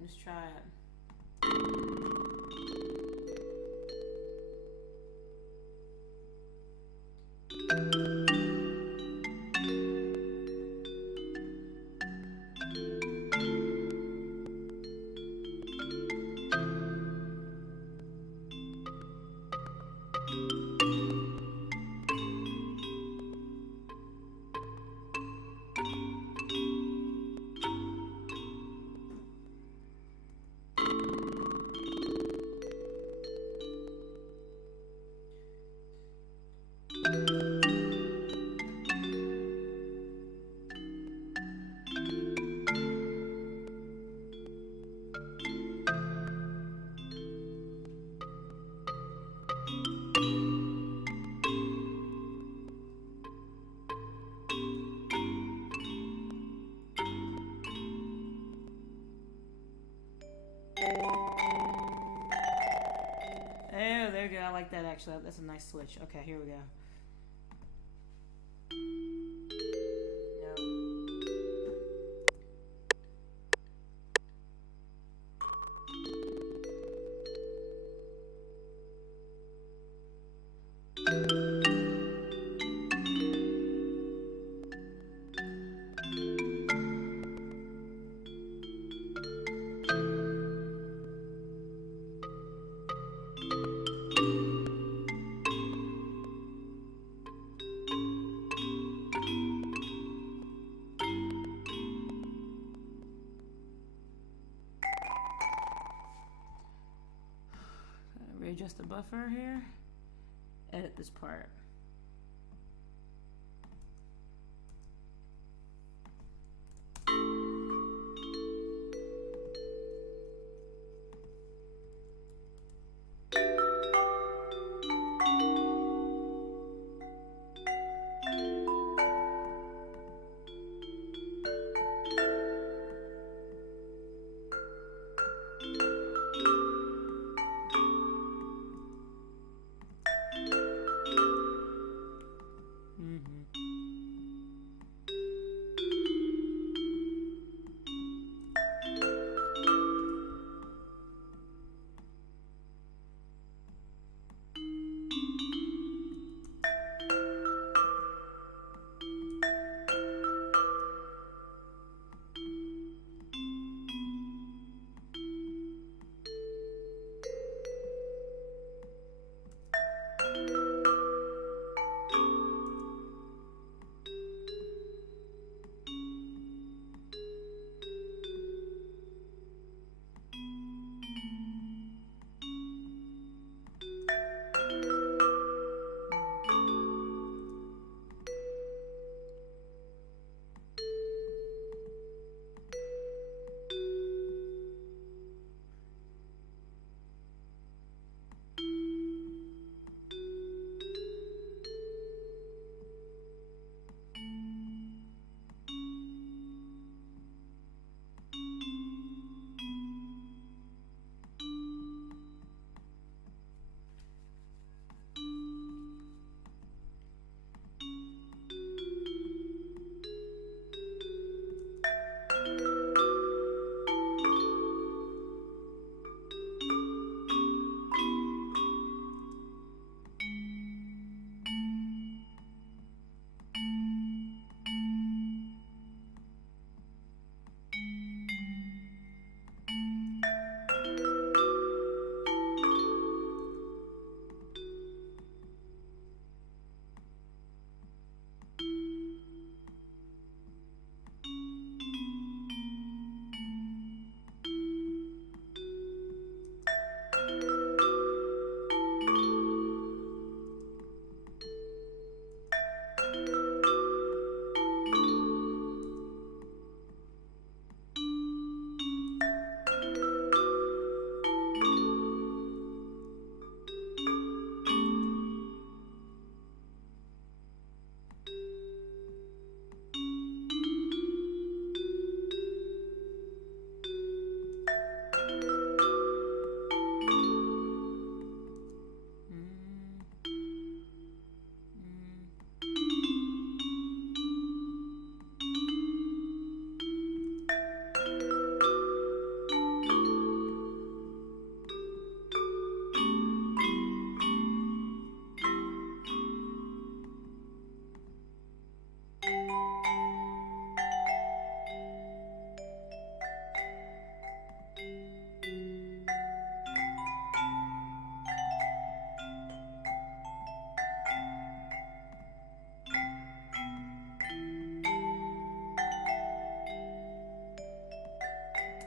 Let's try it. Oh, there you go. I like that actually. That's a nice switch. Okay, here we go. Readjust the buffer here. Edit this part.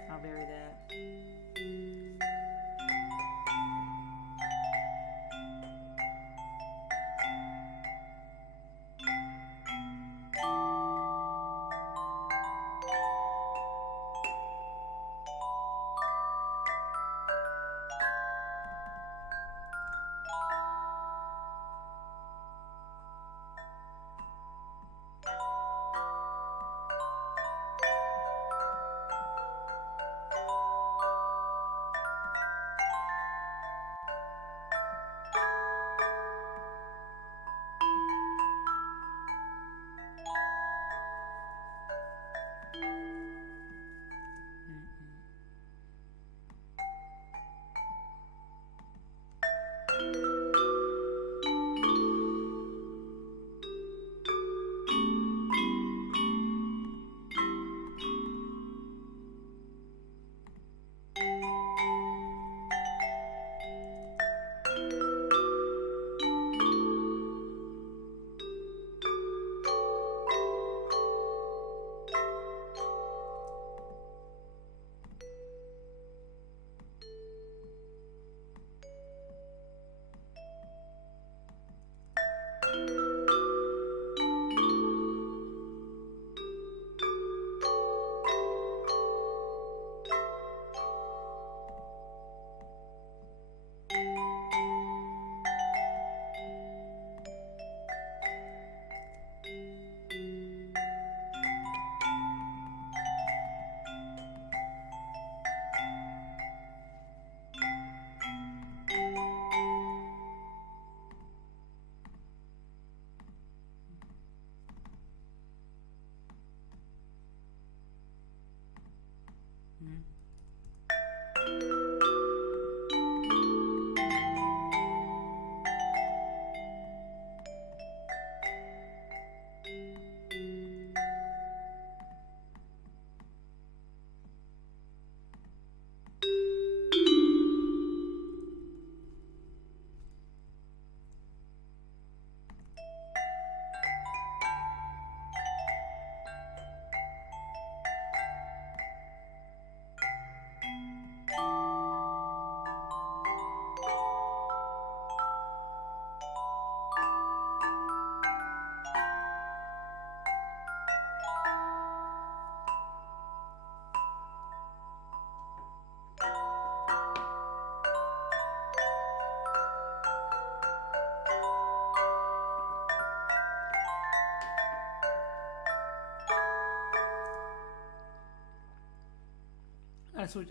I'll vary that.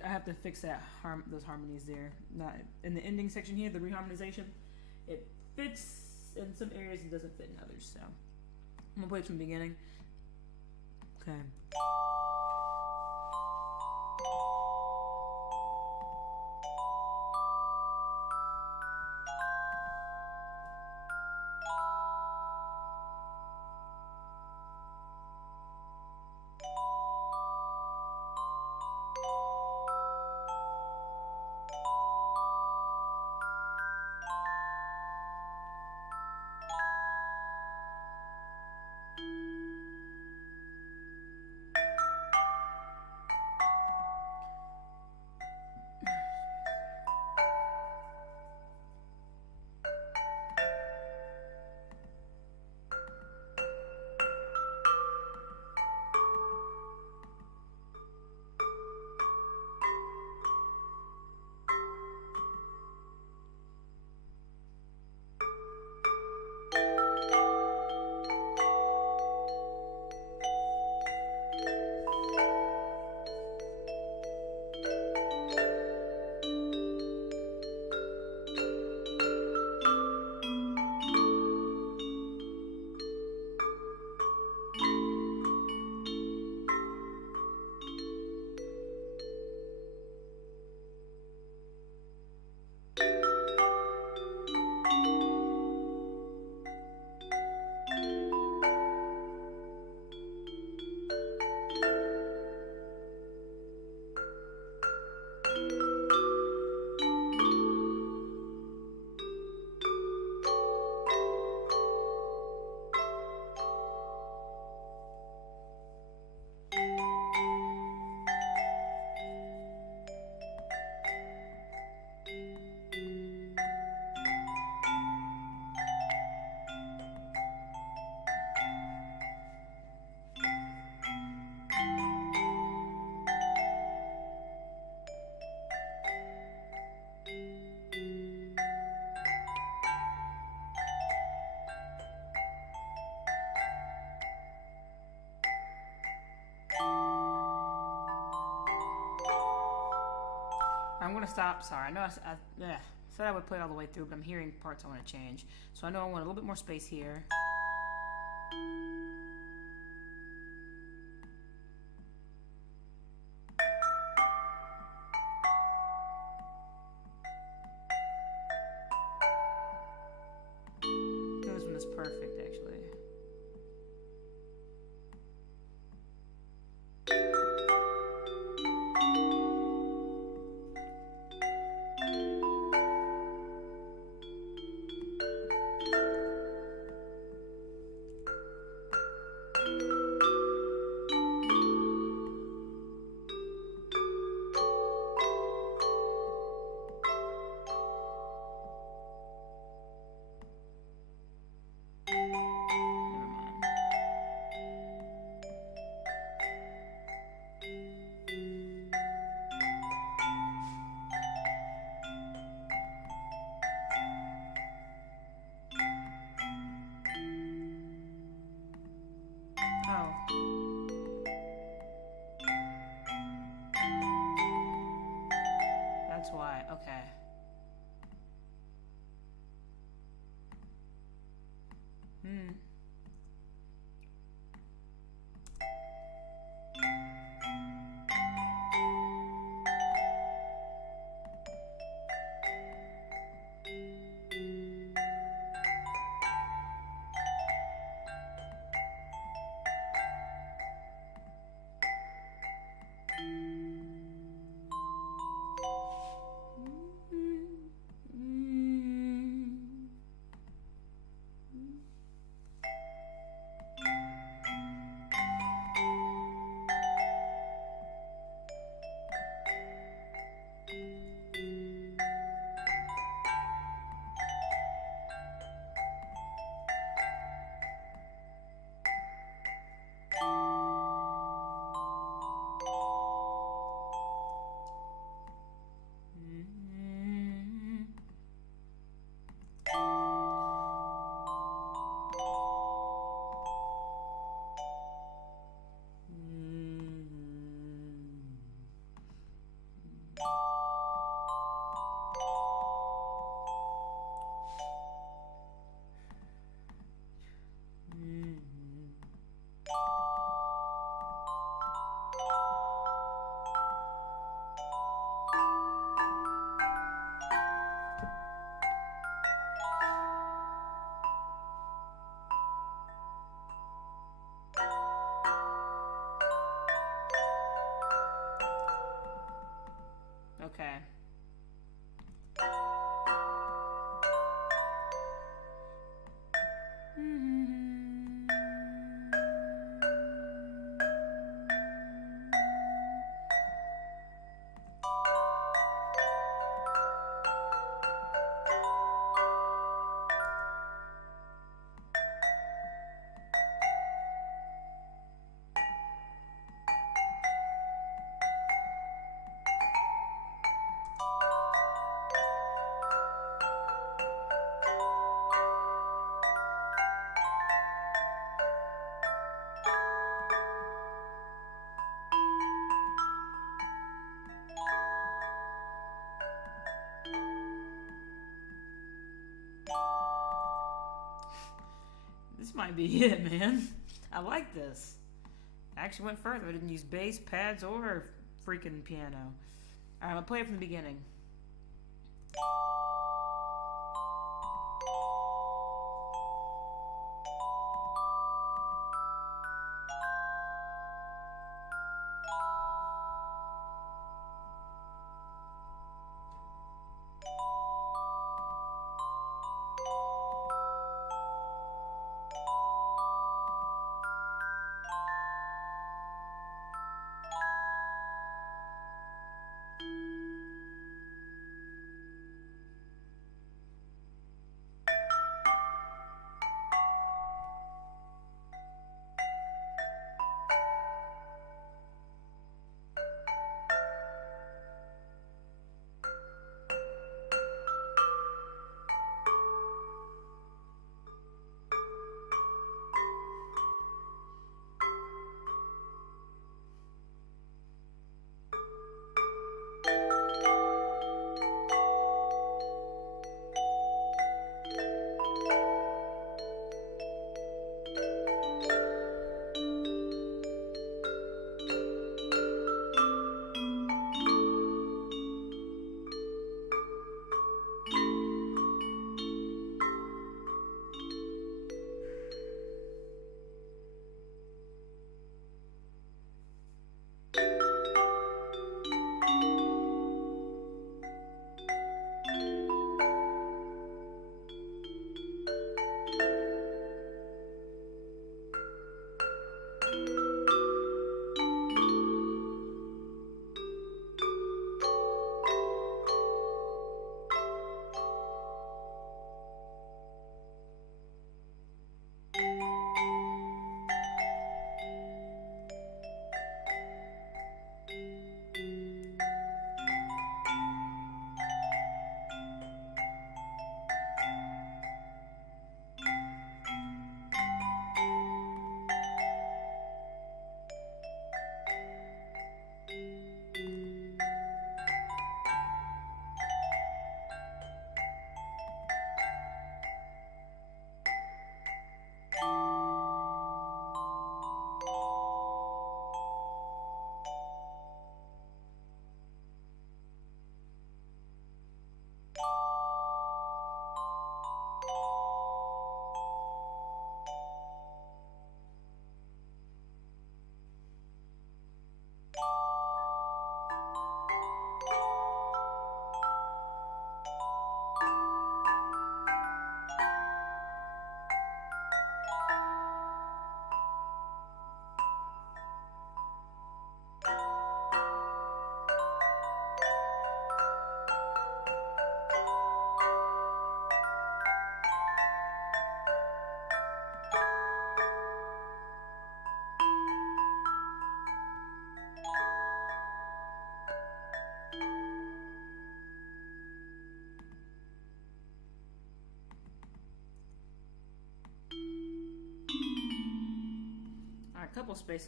I have to fix that those harmonies there. Not in the ending section here, the reharmonization. It fits in some areas and doesn't fit in others. So I'm gonna play it from the beginning. Okay. to stop. Sorry, I know said I would play it all the way through, but I'm hearing parts I want to change. So I know I want a little bit more space here. This one is perfect, actually. That's why. Okay. Okay. This might be it, man. I like this. I actually went further. I didn't use bass, pads, or freaking piano. Alright, I'm gonna play it from the beginning.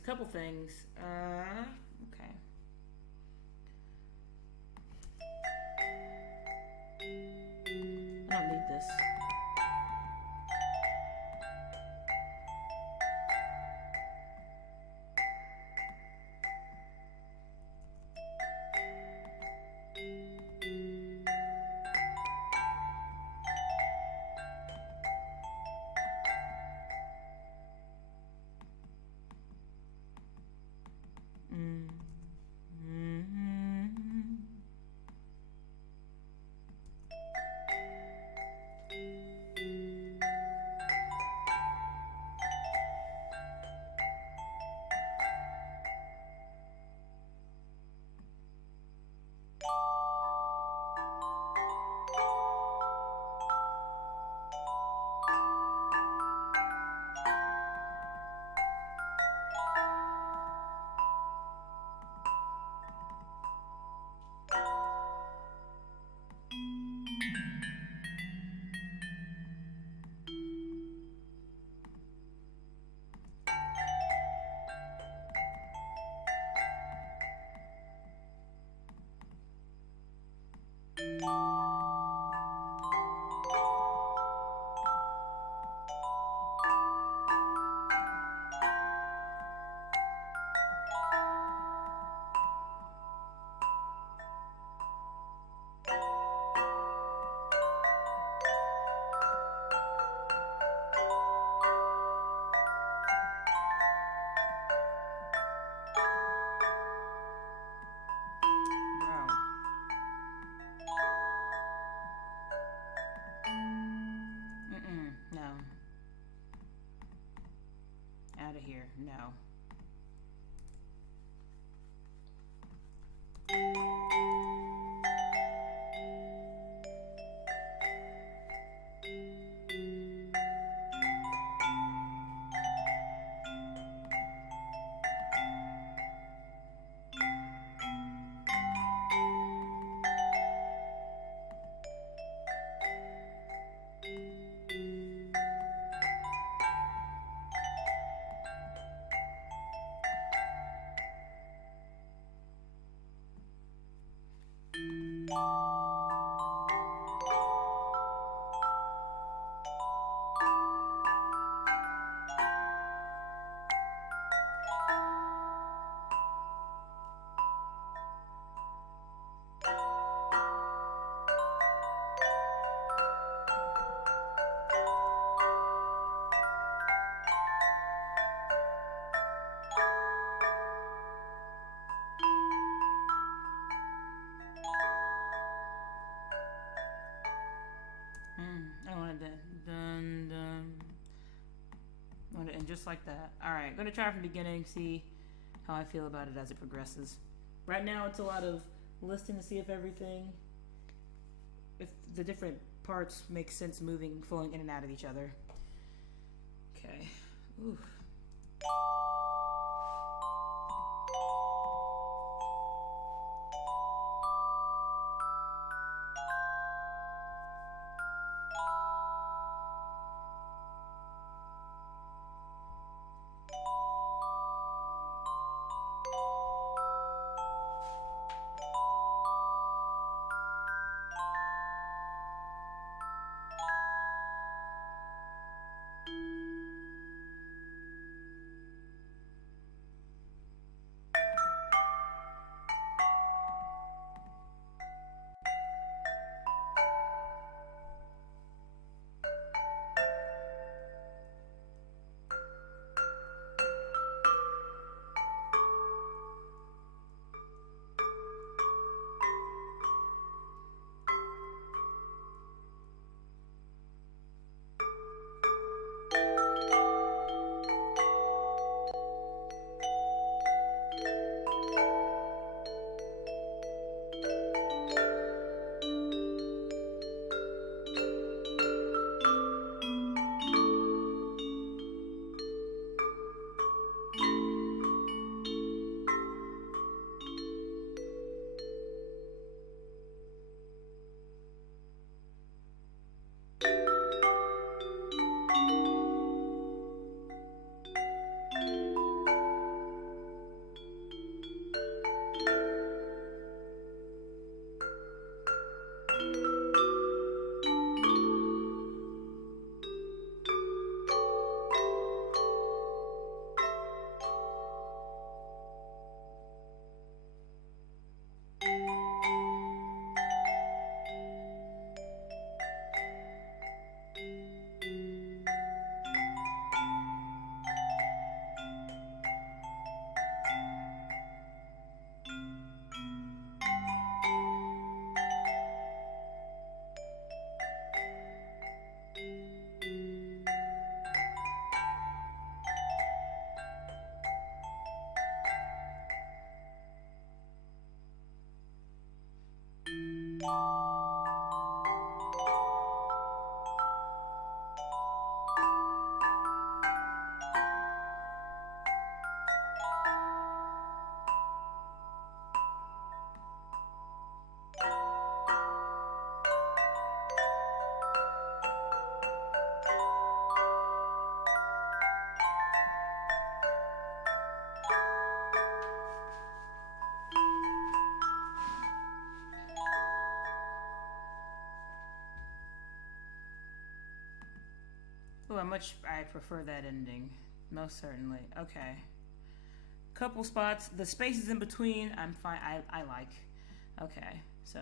couple things. Okay. I don't need this. No. Out of here. No. I wanted that. Dun, dun. I wanted to end just like that. Alright, gonna try from the beginning, see how I feel about it as it progresses. Right now it's a lot of listening to see if the different parts make sense moving, flowing in and out of each other. Okay. Ooh. I prefer that ending. Most certainly. Okay. Couple spots. The spaces in between, I'm fine. I like. Okay, so.